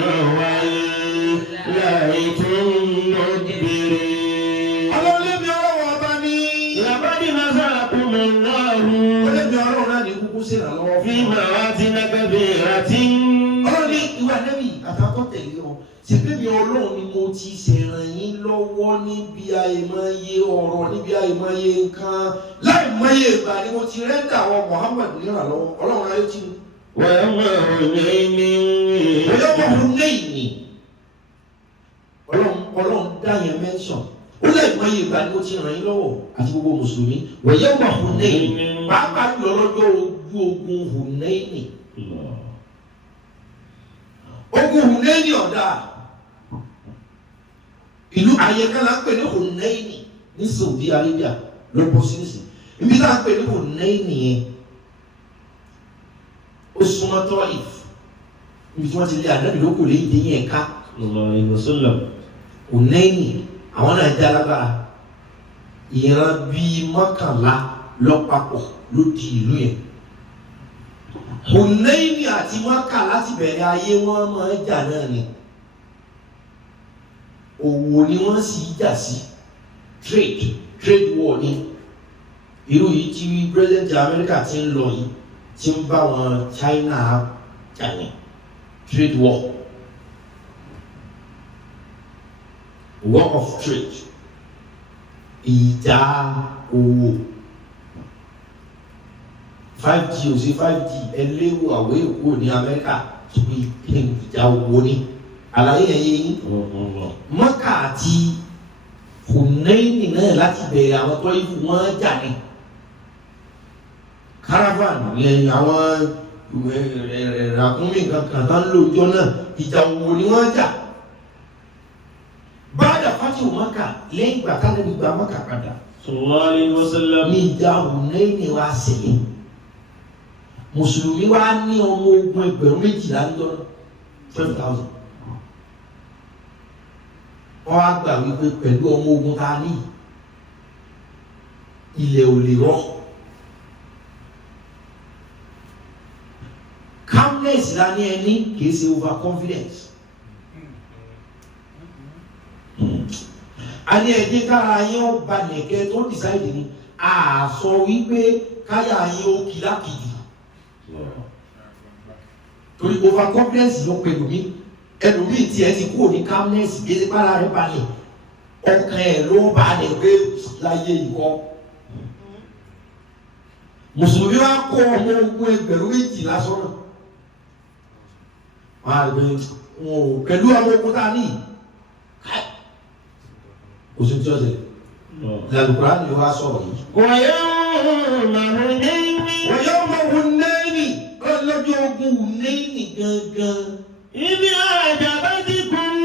Ọlọ́run ni mo ti ṣèràn yín lọ́wọ́ níbi àìmọye ọ̀rọ̀ níbi àìmọye nǹkan láìmọye ìgbà ni mo ti rẹ́ńdà àwọn Muhammad níra lọ́wọ́ Ọlọ́run ayé tí mi. Ọlọ́run dá yẹn mẹ́sàn ó láìmọye ìgbà ni mo ti ràn yín lọ́wọ́ àti gbogbo mùsùlùmí wẹ̀yẹ́ wà Hunayn pàápàá jùlọ lọ́jọ́ ojú ogun Hunayn. Ogun Hunayn ọ̀dà ìlú ayẹkẹ́lá ń pè ní Hunayn ní Saudi Arabia ló bọ́ sí nísìn ibi tá à ń pè ní Hunayn yẹn ó súnmọ́ Taif ibi tí wọ́n ti lé àdábì lóko lè dé yẹn ká Hunayn àwọn náà jẹ́ alágbára ìran bíi mọ́kànlá lọ́pàpọ̀ ló di ìlú yẹn. Hunayn àti Mákà láti bẹ̀rẹ̀ ayé wọn máa ń jà náà ni òwò ni wọ́n sì jà sí trade war ni irú yìí tí president America ti ń lọ yìí ti ń bá wọn China jà ní trade war of trade ìjà owó 5G ò sí 5G ẹlẹ́wò àwọ̀ èkó ní Amẹ́ríkà tó bí ìjà owó ní àlàyé ẹ̀yẹ yìí Mákà àti Hunayn náà láti bẹ̀rẹ̀ àwọn tó yìí wọ́n jà ní caravan lẹ́yìn àwọn ràkúnmí kankan tán lóòjọ́ náà ìjà owó ni wọ́n jà báyà fati Mákà lẹ́yìn ìgbà kálẹ̀ nígbà Mákà padà sallallahu alaihi wasallam ní ìjà Hunayn wá ṣẹlẹ̀ mùsùlùmí wá ní ọmọ ogun 12,000 lọ́dọ̀ 12,000 wọ́n á gbà wípé pẹ̀lú ọmọ ogun tá a ní ilẹ̀ ò lè rọ̀ calmness la ní ẹni kìí ṣe over confidence a ní ẹ̀jẹ̀ kára yín ó balẹ̀ kẹ́ tó decide ni a sọ wípé káyà yín ó kìlákìjù torí over confidence ló pẹ̀lú mi ẹlòmíì tí ẹ ti kúrò ní calmness gbèsè para rẹ̀ balẹ̀ ọkàn ẹ̀ ló balẹ̀ pé láyé ìkọ́ mùsùlùmí wa kó ọmọ ogun 12,000 sọ́nà máa gbé wọn pẹ̀lú àwọn okun tá a ní kò sí tí ó ṣe lálùkùrá ni wọ́n á sọ̀rọ̀ yìí. wọ́n yóò mọ̀ Hunaini ọlọ́jọ́ ogun Hunaini gangan. ibi àjàbá ti kún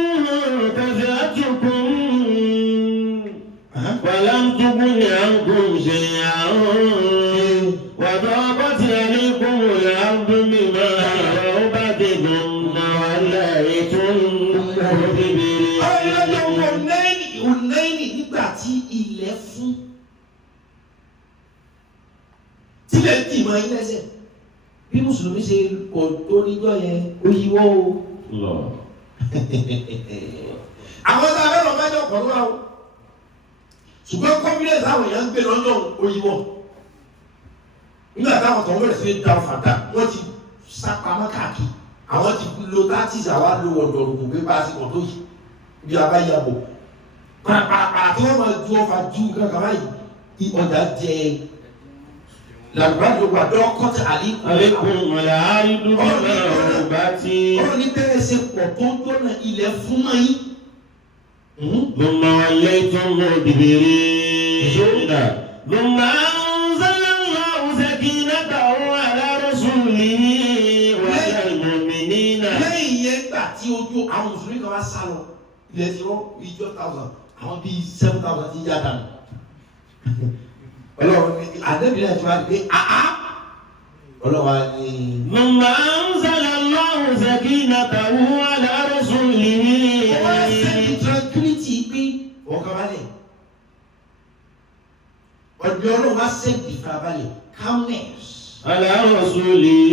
kẹfẹ́ àtúkùn wàlámtukùn ní àǹkùn ṣe àwọn wàdọ́ bá ti rí kún ìyàbù mímọ́ àwọn bá ti gùn náà lẹ́yìn tó ń kọ́ bíbí. ọlọ́jọ́ Hunaini nígbà tí ilẹ̀ fún tílẹ̀ tì mọ́ ilé ẹsẹ̀ bí mùsùlùmí ṣe pọ̀ tó níjọ́ yẹn ó yíwọ́ o. àwọn tá a fẹ́ lọ mẹ́jọ pọ̀ lọ́wọ́ o ṣùgbọ́n confidence àwọn èèyàn ń gbé lọ́jọ́ ó yíwọ́ nígbà táwọn kan bẹ̀rẹ̀ sí ní dáhùn fàdà wọ́n ti sápamọ́ káàkiri àwọn ti lo tactics àwa lo ọ̀dọ̀rùkù pé bá a ti pọ̀ tó yìí bí a bá yà bọ̀ pàápàá tí wọ́n máa ju ọfà ju kankan báyìí ọjà jẹ làlùbáàdì wà dọ́kọ́tà àlékún mọ̀lá àrídúró náà bá ti. ọ̀rọ̀ ní bẹ́ẹ̀ ṣe pọ̀ tó ń dọ́nà ilẹ̀ fún mọ́ yín. ثم وليتم مدبرين ثم أنزل الله سكينته على رسوله وعلى المؤمنين. lẹ́yìn yẹn gbà tí ojú àwọn mùsùlùmí kan wá sá lọ ilẹ̀ tí wọ́n bí 12,000 àwọn bíi 7,000 ti yá dànù. ọlọ́run ní àdébìlẹ̀ tí wọ́n á gbé ọlọ́wà ní. ثم أنزل الله سكينته على رسوله. wọ́n á sẹ́ni tranquility pé ọ̀kàbalẹ̀ ọ̀dọ̀ ọlọ́run á sẹ́ni ìfarabalẹ̀ calmness. على رسوله.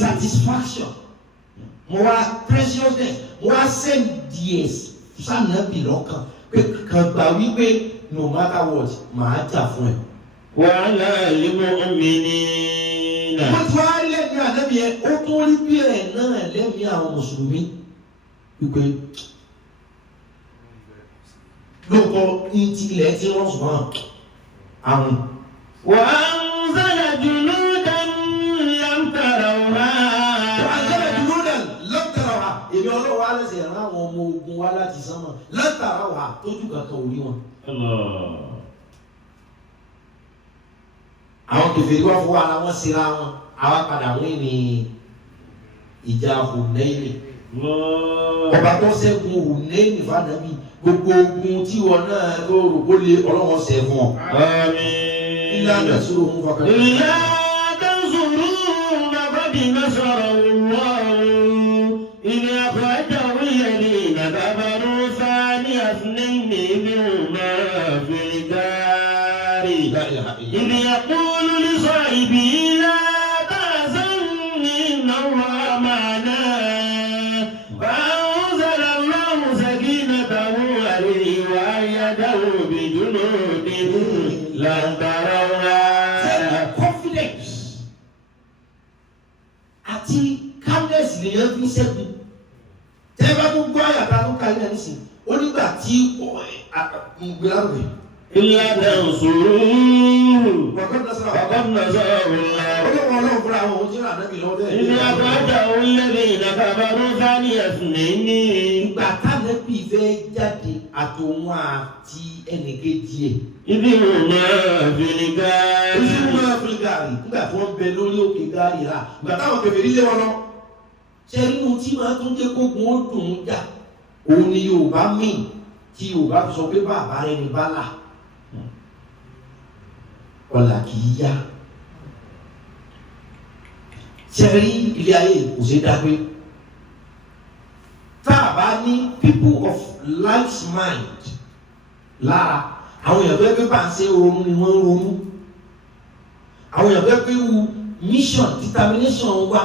satisfaction mo wá preciousness mo wá sẹ́ni díẹ̀ sànàbì lọ́kàn pé kàn gbà wípé no matter what màá jà fún ẹ. وعلى المؤمنين. wọ́n ti wá lẹ́mìí ànábì yẹn ó tún rí bí ẹ̀ náà lẹ́mìí àwọn mùsùlùmí wípé lóòótọ́ ní ti ilẹ̀ tí wọ́n sùn náà àrùn. وأنزل جنودا لم تروها. وأنزل جنودا لم تروها. èmi ọlọ́wọ́ á lẹ́sẹ̀ rán àwọn ọmọ ogun wá láti sánmọ̀ لم تروها tójú kankan ò rí wọn. àwọn kèfèrí wá fún ara wọn síra wọn àwa padà wí ní ìjà Hunaini. ọba tó ṣẹ́gun Hunaini fànàbí gbogbo ogun tí wọn náà tó rò kó lè ọlọ́wọ́ ṣẹ́ fún ọ. ilé àdásúrò ń fọkàn. ìlà àdásúrò bàbáde nasara Allah ilé àkọ́jà wíyẹ̀lì nàbàbàrú sáni àfúnẹ́yìnì ní ọmọ àfẹ́gárì. ìlú yaqulu li sahibihi la tahzan inna Allaha ma'ana. فأنزل الله سكينته عليه وأيده بجنود لم تروها. confidence àti calmness lèyàn fi ṣẹ́gun. tẹ́ bá tó gbọ́ àyàtà tó ka ilé nísìnyí ó nígbà tí ìgbéláwé. إلا تنصروه فقد نصره الله إذ أخرجه الذين كفروا ثاني اثنين. ìgbà tánàbí fẹ́ jáde àtòun àti ẹnìkejì ẹ̀. ibi huma fil gari. ibi huma fil gari nígbà tí wọ́n bẹ lórí òkè gari rà ìgbà táwọn kèfèrí lé wọn lọ. ṣé inú tí máa tún jẹ́ kógun ó dùn ún jà òun ni Yorùbá míì tí Yorùbá sọ pé bàbá rẹ̀ ní bálà ọ̀là kì í yá. Ṣẹ́rí ilé ayé kò ṣe dágbé. Tá a bá ní people of life's mind lára, àwọn èèyàn fẹ́ pé bá ń ṣe ronú ni wọ́n ń ronú. Àwọn èèyàn fẹ́ pé irú mission determination wa,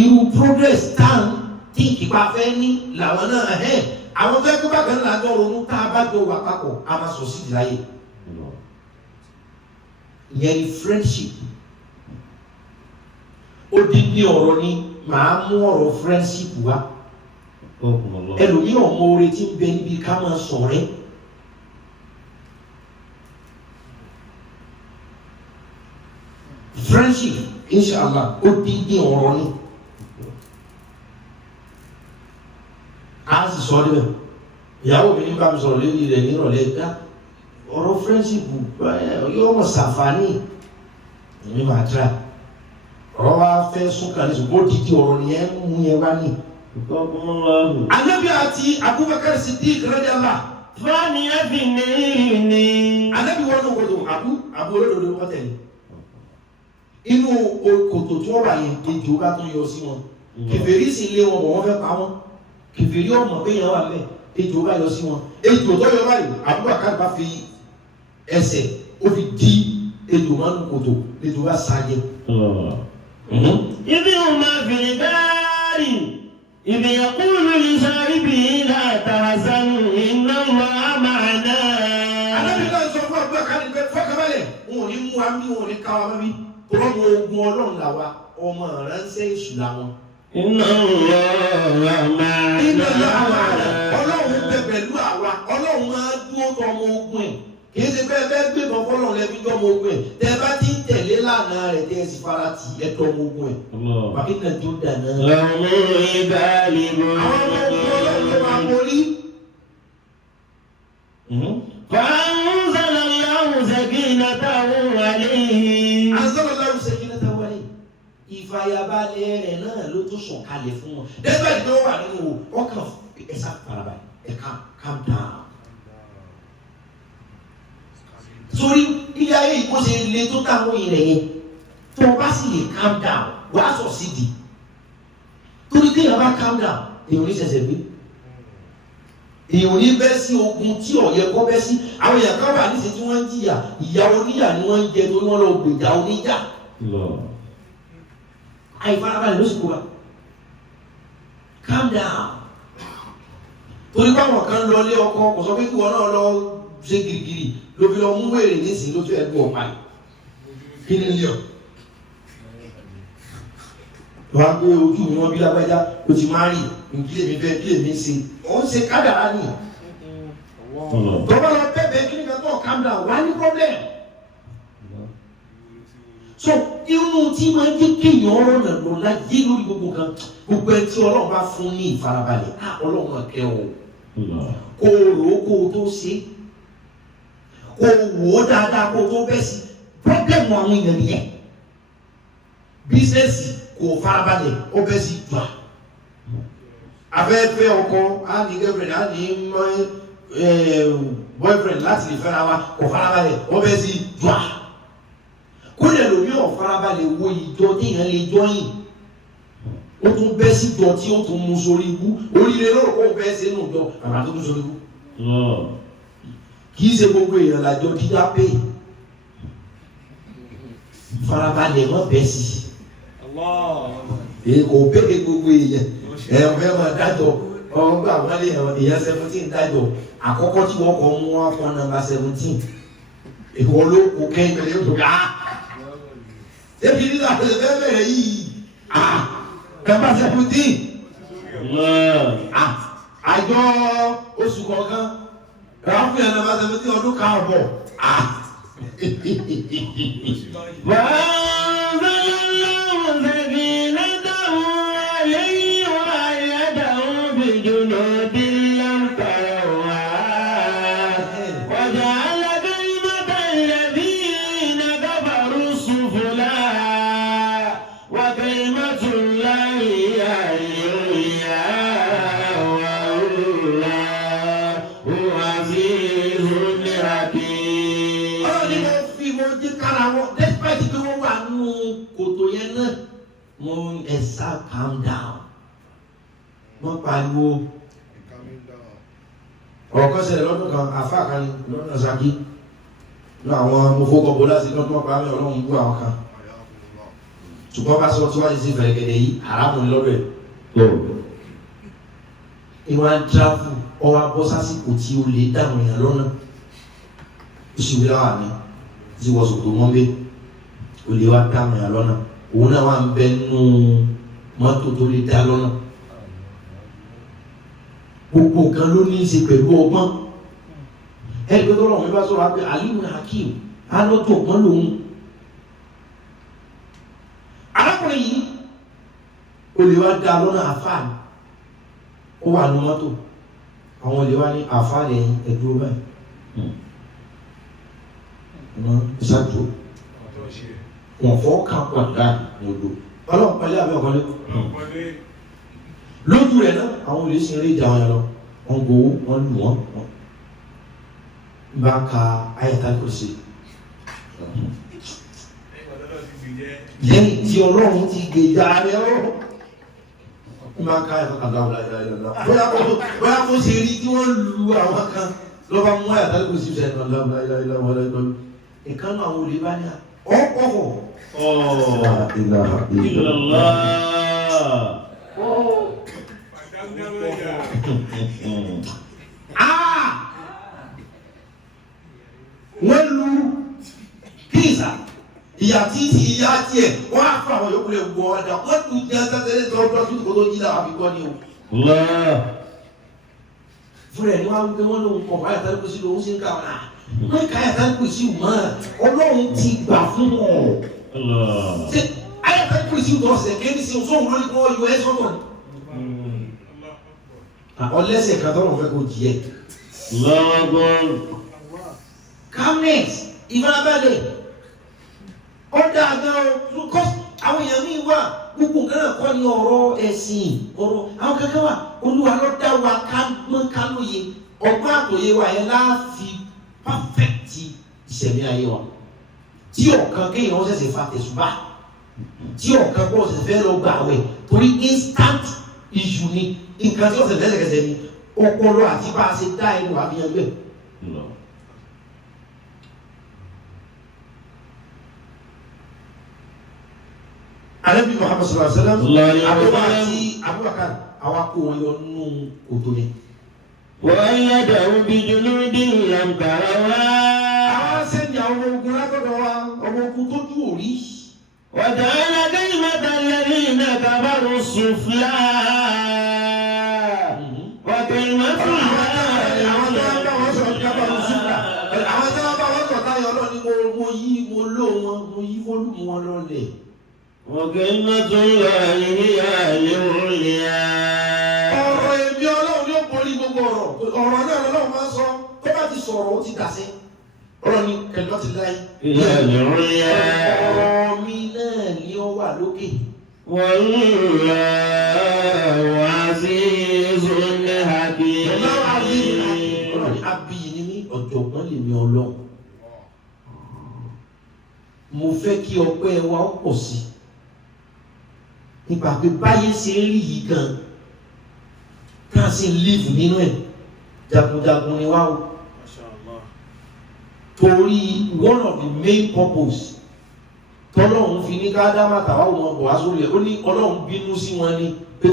irú progress time tí ìkípa fẹ́ ní làwọn náà àwọn fẹ́ pé bákan náà lájọ́ ronú tá a bá jọ wà papọ̀ a máa sọ sí ìdíláyé. Ìyẹn ni friendship. Odidi ọ̀rọ̀ ni màá mú ọ̀rọ̀ friendship wá. Ẹlòmíràn mọ oore tí ń bẹ níbi ká máa ṣọ̀rẹ́. Friendship inshallah odidi ọ̀rọ̀ ni. a sì sọ níbẹ̀ ìyàwó mi ní bá mi sọ̀rọ̀ lórí rẹ̀ nírọ̀lẹ́ dá ọ̀rọ̀ friendship yóò mọ̀ sàǹfààní èmi máa tra ọ̀rọ̀ wa fẹ́ súnkà ní ṣùgbọ́n dídí ọ̀rọ̀ nìyẹn mú yẹn wá ní. Ànábì àti Abubakar Siddiq radiyallahu fani ẹbìnrin. Ànábì wọn ló kòtò àbú olódodo wọn tẹ̀lé inú kòtò tí wọ́n wà yẹn ejò bá tún yọ sí wọn kèfèrí sì lé wọn bọ̀ wọ́n fẹ́ pa wọn kèfèrí ọmọ pé yẹn wà mẹ́ ejò bá yọ sí wọn ejò tó yọ báyìí Abubakar bá fi ẹsẹ̀ ó fi di ejò máa ń kòtò ejò bá sáyẹ. ibi ò máa fìlì dáárì ibi yaqulu li sahibihi la tahzan inna Allaha ma'ana. Ànábì náà sọ fún Abubakar pé fọkànbalẹ̀ wọn ò ní mú wa mí wọn ò ní ká wa mọ́ bí ọmọ ogun Ọlọ́run là wa ọmọ ránṣẹ́ èṣù làwọn. inna Allaha ma'ana. Inna Allaha ma'ana. Ọlọ́run bẹ pẹ̀lú àwa Ọlọ́run máa dúró tọ ọmọ ogun ẹ̀ kì í ṣe bẹ́ẹ̀ bẹ́ẹ̀ gbé bọ́ fọlọ́run lẹ́bí jọ ọmọ ogun ẹ̀ tẹ́ bá ti ń tẹ̀lé lánàá rẹ̀ tẹ́ ẹ sì fara tì ẹ tọ ọmọ ogun ẹ̀. wàkínà tó dáná. ọmọ ìbálẹ̀ mọ́. àwọn ọmọ ogun Ọlọ́run ló máa borí. فأنزل الله سكينته عليه. أنزل الله سكينته عليه. ìfàyàbalẹ̀ rẹ̀ náà ló tún sọ̀ kalẹ̀ fún wọn. dẹ́gbẹ́ ìgbẹ́ wà nínú ọkàn ẹ̀sà farabalẹ̀ ẹ̀ka calm down. Sórí ilé ayé yìí kó ṣe le tó táwọn ìrẹ̀ yẹn tó o bá sì lè calm down wàá sọ̀ sí di. Torí téèyàn bá calm down èèyàn ní ṣẹ̀ṣẹ̀ gbé. Èèyàn ní bẹ́ sí ogun tí ọ̀yẹ́ kọ́ bẹ́ sí. Àwọn èèyàn kan wà níṣẹ́ tí wọ́n ń jìyà ìyà oníyà ni wọ́n ń jẹ torí wọ́n lọ gbèjà oníjà. Àìfarabalẹ̀ ló sì kó wa. Calm down. Torí báwọn kan lọ lé ọkọ kò sọ pé kí wọn náà lọ ṣe girigiri ló fi lọ mú wèrè nísìnyí ló fi ẹ̀dùn ọ̀pá yìí. Kí ni ilé ọ̀? Wọ́n á gbé ojú mi wọ́n bí lágbájá o ti máa rìn nkílè mi fẹ́ kílè mi ṣe. Ó ń ṣe kádàrá ni. Tọ́ba lọ bẹ́ẹ̀ kí ni ká tó calm down wá ní problem. So irun tí máa ń jẹ́ kéèyàn ọ̀rọ̀ náà lọ láyé lórí gbogbo kan gbogbo ẹ tí Ọlọ́run bá fún ní ìfarabalẹ̀ Ọlọ́run akẹ́ o kó o rò ó kó o tó ṣe kó o wò ó dáadáa kó o tó bẹ́ sí pọ́blẹ́mù àwọn èèyàn nìyẹn bísẹ́ẹ̀sì kò farabalẹ̀ ó bẹ́ sí gbà afẹ́fẹ́ ọkọ á ní girlfriend á ní boyfriend láti lè fẹ́ra wa kò farabalẹ̀ ó bẹ́ sí gbà kó lè lómi ọ̀farabalẹ̀ wo ìjọ téèyàn lè jọyìn ó tún bẹ́ sí jọ tí ó tún mú sórí ibú oríire lọ́rọ̀ kó bẹ́ sí inú jọ àbá tó tún sórí ibú. Kì í ṣe gbogbo èèyàn làjọ dídá pé farabalẹ̀ mọ́ bẹ́ sí kò bẹ́ẹ̀ gbogbo èèyàn ọ̀fẹ́ máa dájọ́ ọgbà wọlé èèyàn 17 dájọ́ àkọ́kọ́ tí wọ́n kọ́ mú wọn fún nọ́mbà 17 ìwọ ló kó kẹ́yìn pẹ̀lú yóò tó ká ẹbí nígbà tó ṣe fẹ́ bẹ̀rẹ̀ yìí nọ́mbà 17 àjọ oṣù kọ̀ọ̀kan rà fún yẹn nọ́mbà 17 ọdún káàbọ̀ calm down wọ́n pariwo ọ̀kọ́ ṣẹlẹ̀ lọ́dún kan àfáà kan lọ́dún Ṣakí ní àwọn mọ́fókọ̀bọ̀ láti lọ́dún ọ̀pá mẹ́ Ọlọ́run bú àwọn kan ṣùgbọ́n bá sọ tí wọ́n ti sí fẹ̀rẹ̀gẹ̀dẹ̀ yìí arákùnrin lọ́dọ̀ ẹ̀ ìwọ̀n tráfù ọwá bọ́ sásìkò tí ó lè dáhùn èèyàn lọ́nà ìṣìwé láwà ní tí wọ́n sòkò mọ́bé ó lè wá dáhùn èèyàn lọ́nà òun náà wà ń bẹ nínú mọ́tò tó lè dá lọ́nà gbogbo nǹkan ló ní í ṣe pẹ̀lú ọgbọ́n ẹgbẹ́ tó lọ́wọ́ mi bá sọ̀rọ̀ abẹ́ alimu hakim alọ́tọ̀ ọgbọ́n lòun arákùnrin yìí ó lè wá dá lọ́nà àfáàní ó wà ní mọ́tò àwọn olè wá ní àfáàlẹ̀ ẹ̀dúró báyìí wọ́n ṣàtò wọ́n fọ́ kàn pàdà lòdò ọlọ́run pẹ̀lẹ́ àbẹ́ ọ̀kọ́lé lójú rẹ̀ náà àwọn olè sì ń rí ìjà wọn lọ wọ́n gbowó wọ́n lù wọ́n bá ka Ayatul Kursi lẹ́yìn tí ọlọ́run ti gbèjà rẹ̀ ọ́ máa ká ẹ̀fọ́ kan dáwọ́ láìláìláìlá bóyá kó ṣe rí tí wọ́n lu àwọn kan lọ́ba mú Ayatul Kursi ṣe ẹ̀nà láìláìláìlá ìkan náà àwọn olè bá ní ọ̀pọ̀fọ̀ wọ́n lu pizza ìyá títí ìyá tiẹ̀ wọ́n á fún àwọn yòókù lè gbọ́ ọ̀dà wọ́n tún jẹ́ sẹ́sẹ́lẹ̀ tó ọdún tó kó tó jí náà àfikọ́ ni o. fúnra ẹ̀ ní wọ́n á wípé wọ́n lóun kọ̀ Ayatul Kursi lòun ṣe ń kà wọ́n náà wọ́n ká Ayatul Kursi mọ́ ọlọ́run ti gbà fún ọ̀. ṣé Ayatul Kursi tó ọ̀sẹ̀ kéde sí ọ̀sán òun lórí kọ́ yọ ẹ́ sọ́tọ̀ ni. ọlẹ́sẹ̀ kan tọ́lọ̀ fẹ́ kó jí ẹ̀. calmness ìfarabalẹ̀ ó dáa gan o kọ́ àwọn èèyàn míì wà gbogbo nǹkan náà kọ́ ní ọ̀rọ̀ ẹ̀sìn ọ̀rọ̀ àwọn kankan wà Olúwa ló dá wa ká mọ́ ká lóye ọgbọ́n àtòyé wa yẹn láàfi pàfẹ́tì ìṣẹ̀mí ayé wa tí ọ̀kan kéèyàn ṣẹ̀ṣẹ̀ fa tẹ̀sùbá tí ọ̀kan bọ́ ṣẹ̀ṣẹ̀ fẹ́ lọ gbà wẹ̀ torí instant issue ni nǹkan tí ó ṣẹ̀ṣẹ̀ lẹ́sẹ̀kẹsẹ̀ ni ọpọlọ àti bá a ṣe dá ẹnu àbíyàn bẹ́ẹ̀. Ànábì Muhammad sallallahu alaihi wasallam Abubakar àwa kó wọn yọ nínú òtò yẹn. Wọ́n yẹ dẹ̀rù bí jùlúdì lẹ́ǹkàrà wá. Àwọn sẹ́ni àwọn ogun látọ̀dọ̀ wa ọmọ ogun tó dùn òrí. Wàjà ẹlẹ́dẹ́ ìmọ̀ta lẹ́rí iná kábàrún sùfúlà. Wàjà ìmọ̀ta àwọn tó bá wọn sọ̀rọ̀ kábàrún sùfúlà. Àwọn tó bá wọn sọ̀rọ̀ táyọ̀ lọ ni mo lò wọn mo yí fólùmù wọn lọlẹ̀. وكلمة الله هي العليا. ọ̀rọ̀ èmi Ọlọ́run yóò borí gbogbo ọ̀rọ̀ náà lọ́wọ́ máa ń sọ tó bá ti sọ̀rọ̀ ó ti dàsẹ́ ọ̀rọ̀ ni kẹlẹ́ ti láyé. هي العليا. ọ̀rọ̀ mi náà ni ó wà lókè. والله عزيز حكيم. ọ̀rọ̀ ni abiyi ni mí ọ̀jọ̀gbọ́n lè mi Ọlọ́run. mo fẹ́ kí ọpẹ́ wa ó pọ̀ sí i nípa pé báyé ṣe ń rí yìí gan ká sì ń lífù nínú ẹ̀ jagunjagun ni wá o torí one of the main purpose tọ́lọ́run fi ní ká dá màtà wá wọn bọ̀ wá sórí ẹ̀ ó ní Ọlọ́run bínú sí wọn ni pé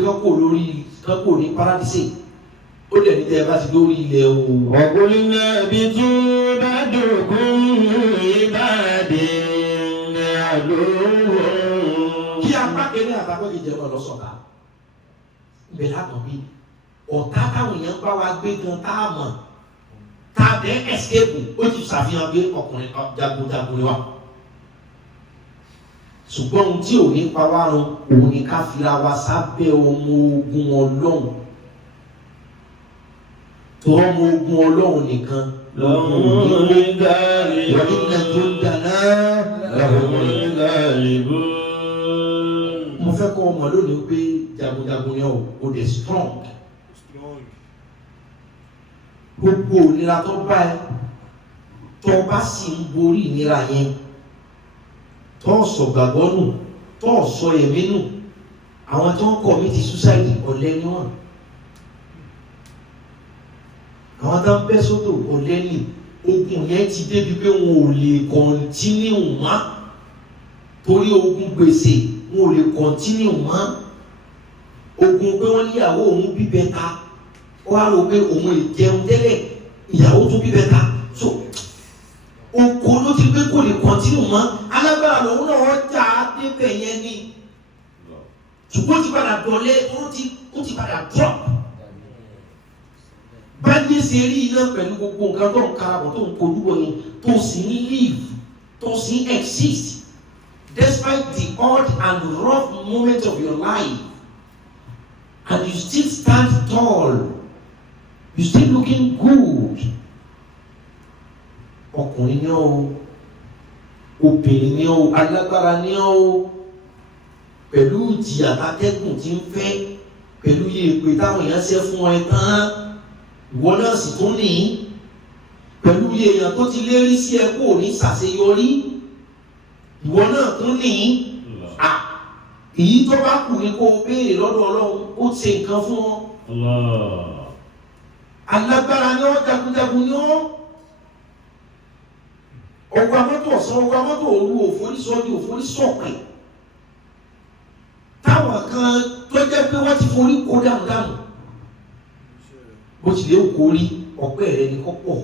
kánkò ní paradise ó dẹ̀ ní tẹ́ ẹ bá ti lórí ilẹ̀ o. وقلنا اهبطوا بعضكم لبعض عدو. kí apá kẹ́lẹ́ àtàkọ́ kejì ẹ̀rọ lọ́sọ̀tà ibẹ̀ látọ̀ bí ọ̀tá táwọn èèyàn bá wa gbé gan tá a mọ̀ tá a bẹ́ escape ó ti ṣàfihàn pé ọkùnrin jagunjagun ni wa ṣùgbọ́n ohun tí ò ní pa wá run òun ni ká fira wa sábẹ́ ọmọ ogun Ọlọ́run tó ọmọ ogun Ọlọ́run nìkan لهم الغالبون. وإن جندنا لهم الغالبون. mo fẹ́ kọ́ ọmọ lónìí pé jagunjagun ni o dey strong. gbogbo ìnira tó bá ẹ tó bá sì ń borí ìnira yẹn tó sọ gbàgbọ́ nù tó sọ ẹ̀mí nù àwọn tó ń commit suicide ọ̀lẹ ni wọ́n. àwọn tó ń bẹ́ sódò ọ̀lẹ ni ogun yẹn ti débi pé wọn ò lè continue mọ́ torí ogun gbèsè wọn ò lè continue mọ́ ogun pé wọ́n níyàwó òun bíbẹ ta wọ́n á rò pé òun ìjẹun tẹ́lẹ̀ ìyàwó tún bíbẹ ta so oko ló ti gbé kò lè continue mọ́ alágbára lòun náà wọ́n jà á débẹ̀ yẹn ni ṣùgbọ́n ó ti padà dọ̀lẹ́ ó ti padà drop báyìí ṣe rí iná pẹ̀lú gbogbo nǹkan tó ń karabọ̀ tó ń kojú bọ̀ yẹn tó sì ń live tó sì ń exist despite the odd and rough moments of your life and you still stand tall, you still looking good. Ọkùnrin ni ọ́, obìnrin ni ọ́, alágbára ni ọ́, pẹ̀lú ìjìyà atẹ́gùn tí ń fẹ́, pẹ̀lú iye ìpè táwọn èèyàn ṣe fún ẹ tán, ìwọ náà sì tún ní, pẹ̀lú iye èèyàn tó ti lérí sí ẹ kó ní ṣàṣeyọrí, ìwọ náà tún ní. Èyí tó bá kù ní kó o béèrè lọ́dọ̀ Ọlọ́run, ó ṣe nǹkan fún ọ. Alágbára ni ọ́, jagunjagun ni ọ́. Ọgbà mọ́tò ọ̀sán, ọgbà mọ́tò òru, òforísọ́dí, òforísọ̀pẹ̀. Táwọn kan tó jẹ́ pé wọ́n ti forí kó dànù. Bó ti lè kó rí ọpẹ́ rẹ ní kọ́pọ̀.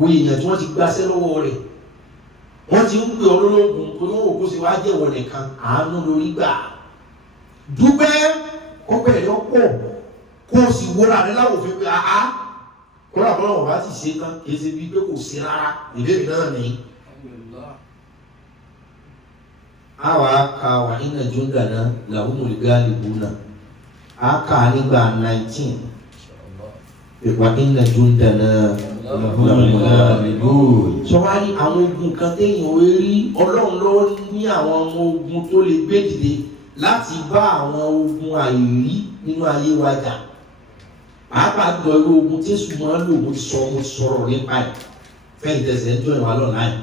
Oye èèyàn tí wọ́n ti gbáṣẹ́ lọ́wọ́ rẹ̀. Wọ́n ti ń pè ọlọ́lọ́gùn tó ní òkú sí wá jẹ́wọ̀ nìkan, àánú lórí gbà. Dúpẹ́ ọpẹ́ rẹ ọ̀pọ̀, kó o sì wúra rẹ láwòfin pé àá. Kọ́lá bọ́lá wọn bá ti ṣe tán, kì í ṣe bí pé kò sí rárá, ìbéèrè náà ní. Àwa ka wà nínú jundana lahumul ghalibuna. A kà nígbà 19. Wà nínú jundana lahumul ghalibuna. Sọ́wárí àwọn ogun kan téèyàn ó rí, Ọlọ́run ló ní àwọn ọmọ ogun tó lè gbé dìde láti bá àwọn ogun àìrí nínú ayé wa jà. Pàápàá gbọ́ irú ogun tí Èṣù máa ń lò, mo ti sọ̀rọ̀ nípa ẹ̀ fẹ́yìn tẹ̀sẹ̀ ń jọ ìwà lọ́la ẹ̀.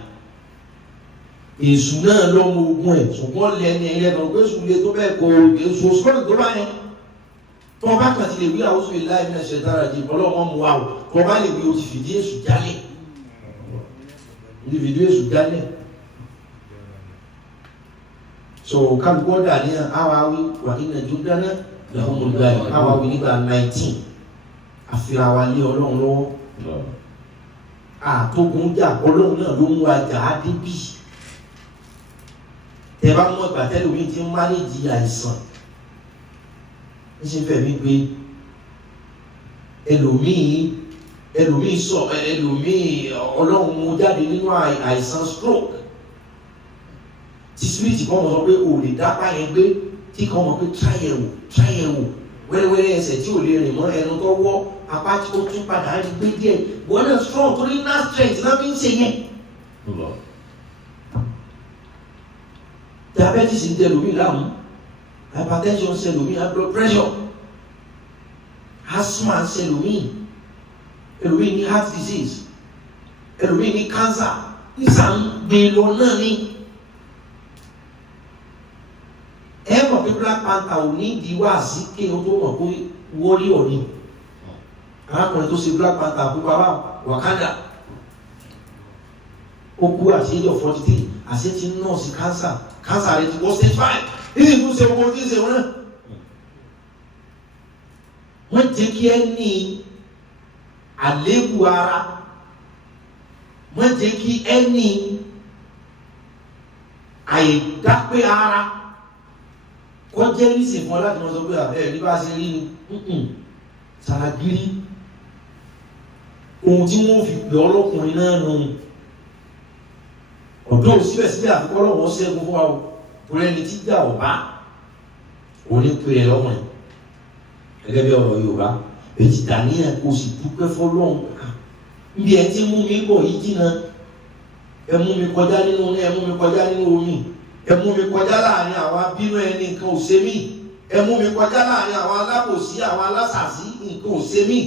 Èṣù náà lọ́mọ ogun ẹ̀, ṣùgbọ́n lẹ́ni ẹlẹ́nu pé Èṣù lè tó bẹ́ẹ̀ kó Èṣù sọ́ọ̀rọ̀ tó bá yẹn. Tó o bá kàn ti lè wí àwọn oṣù ìlà ìmìnà ṣẹ̀dára di ọlọ́mọ mu wa o, tó o bá lè wí o ti fìdí Èṣù jálẹ̀. O ti fìdí Èṣù jálẹ̀. So kálukú ọ̀dà ní àwa wí wà nínú ẹjọ́ dáná làwọn olùgbà yìí àwa wí nígbà 19. Àfihàn wa lé Ọlọ́run lọ́wọ́. Àtógun jà Ọlọ́run náà ló mú wa jà á débì. Tẹ bá mọ̀ ìgbà tẹ́lẹ̀ omi ti ń mánéjì àìsàn. Ń ṣe fẹ́ mi pé ẹlòmíì sọ ẹlòmíì Ọlọ́run mú jáde nínú àìsàn stroke. Tí spirit kan mọ̀ sọ pé o lè dápá yẹn gbé, tí kan mọ̀ pé tráyẹ̀wò wẹ́rẹ́wẹ́rẹ́ ẹsẹ̀ tí ò lè rìn mọ́, ẹnu tó wọ́, apá tí ó tún padà rí gbé díẹ̀, wọ́n náà strong torí náà strength náà fi ń ṣe yẹn. Diabetes ń tẹ lómi láàmú, hypertension ń ṣe lómi, high blood pressure, asthma ń ṣe lómi, ẹlòmíì ní heart disease, ẹlòmíì ní cancer, nísàn gbé lọ náà ní. Ẹ mọ̀ pé Black Panther ò ní ìdíwọ́ àsí kéèyàn tó mọ̀ pé warrior ni. Arákùnrin tó ṣe Black Panther àkókò àbá Wakanda. Ó kú àti age of 43, àṣẹ ti nọ́ọ̀sì cancer rẹ̀ ti wọ́ stage 5. Ní ìlú ṣe owó tí ń ṣe wọn náà. Wọ́n jẹ́ kí ẹ ní àléébù ara. Wọ́n jẹ́ kí ẹ ní àìdápé ara. Wọ́n jẹ́ nísìn fún ọ láti mọ́ sọ pé àbẹ́ ní bá ṣe rí ni Sàràgírí. Ohun tí wọ́n fi pè ọlọ́kùnrin náà nù. Ọ̀dọ́ síbẹ̀síbẹ̀ àfikọ́ lọ́wọ́ ṣẹ́gun fún wa o. Torí ẹni tí jà ọ̀bá òní pè é lọ́mọ ẹ̀. Gẹ́gẹ́ bí ọ̀rọ̀ Yorùbá, ètì dàníyàn kò sì dúpẹ́ fọ́lọ́run. Níbi ẹ ti mú mi bọ̀ yìí jìnnà. Ẹ mú mi kọjá nínú ẹ mú mi kọjá nínú omi. Ẹ mú mi kọjá láàrin àwọn abínú ẹni nǹkan ò ṣe mí. Ẹ mú mi kọjá láàrin àwọn alábòsí, àwọn alásàsí, nǹkan ò ṣe mí.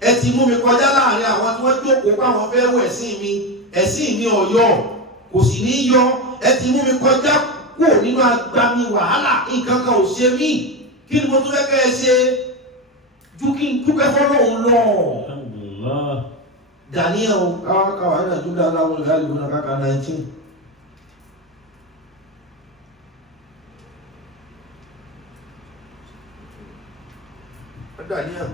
Ẹ ti mú mi kọjá láàrin àwọn tí wọ́n jókòó páwọn fẹ́ wọ ẹ̀sìn mi. Ẹ̀sìn mi ọ̀yọ́ kò sì ní yọ. Ẹ ti mú mi kọjá kúrò nínú agbami wàhálà, nǹkan kan ò ṣe mí. Kí ni mo tún fẹ́ kẹ́ ẹ ṣe? Ju kí n dúpẹ́ fọ́lọ́run lọ. Daniel káwá ẹ̀dá tó dá láwọn ìlú àlùkò náà káka 19. Daniel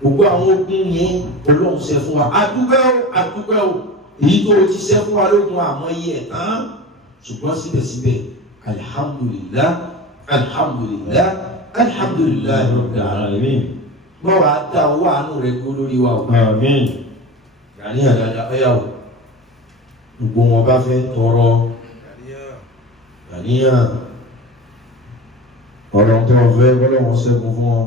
gbogbo àwọn ogun yẹn Ọlọ́run ṣe fún wa. Adúpẹ́ o èyí tó o ti ṣe fún wa lógun àmọ́ iye ẹ̀ tán, ṣùgbọ́n síbẹ̀síbẹ̀ alhamdulillah rabbil alamin. Mọ́ wàá dá owó àánú rẹ̀ kó lórí wa o. Daniel dáadáa ẹ̀yà o. Gbogbo wọn bá fẹ́ tọrọ Daniel ọlọ́run tó ọ̀fẹ́ ọlọ́run ṣẹ́gun fún ọ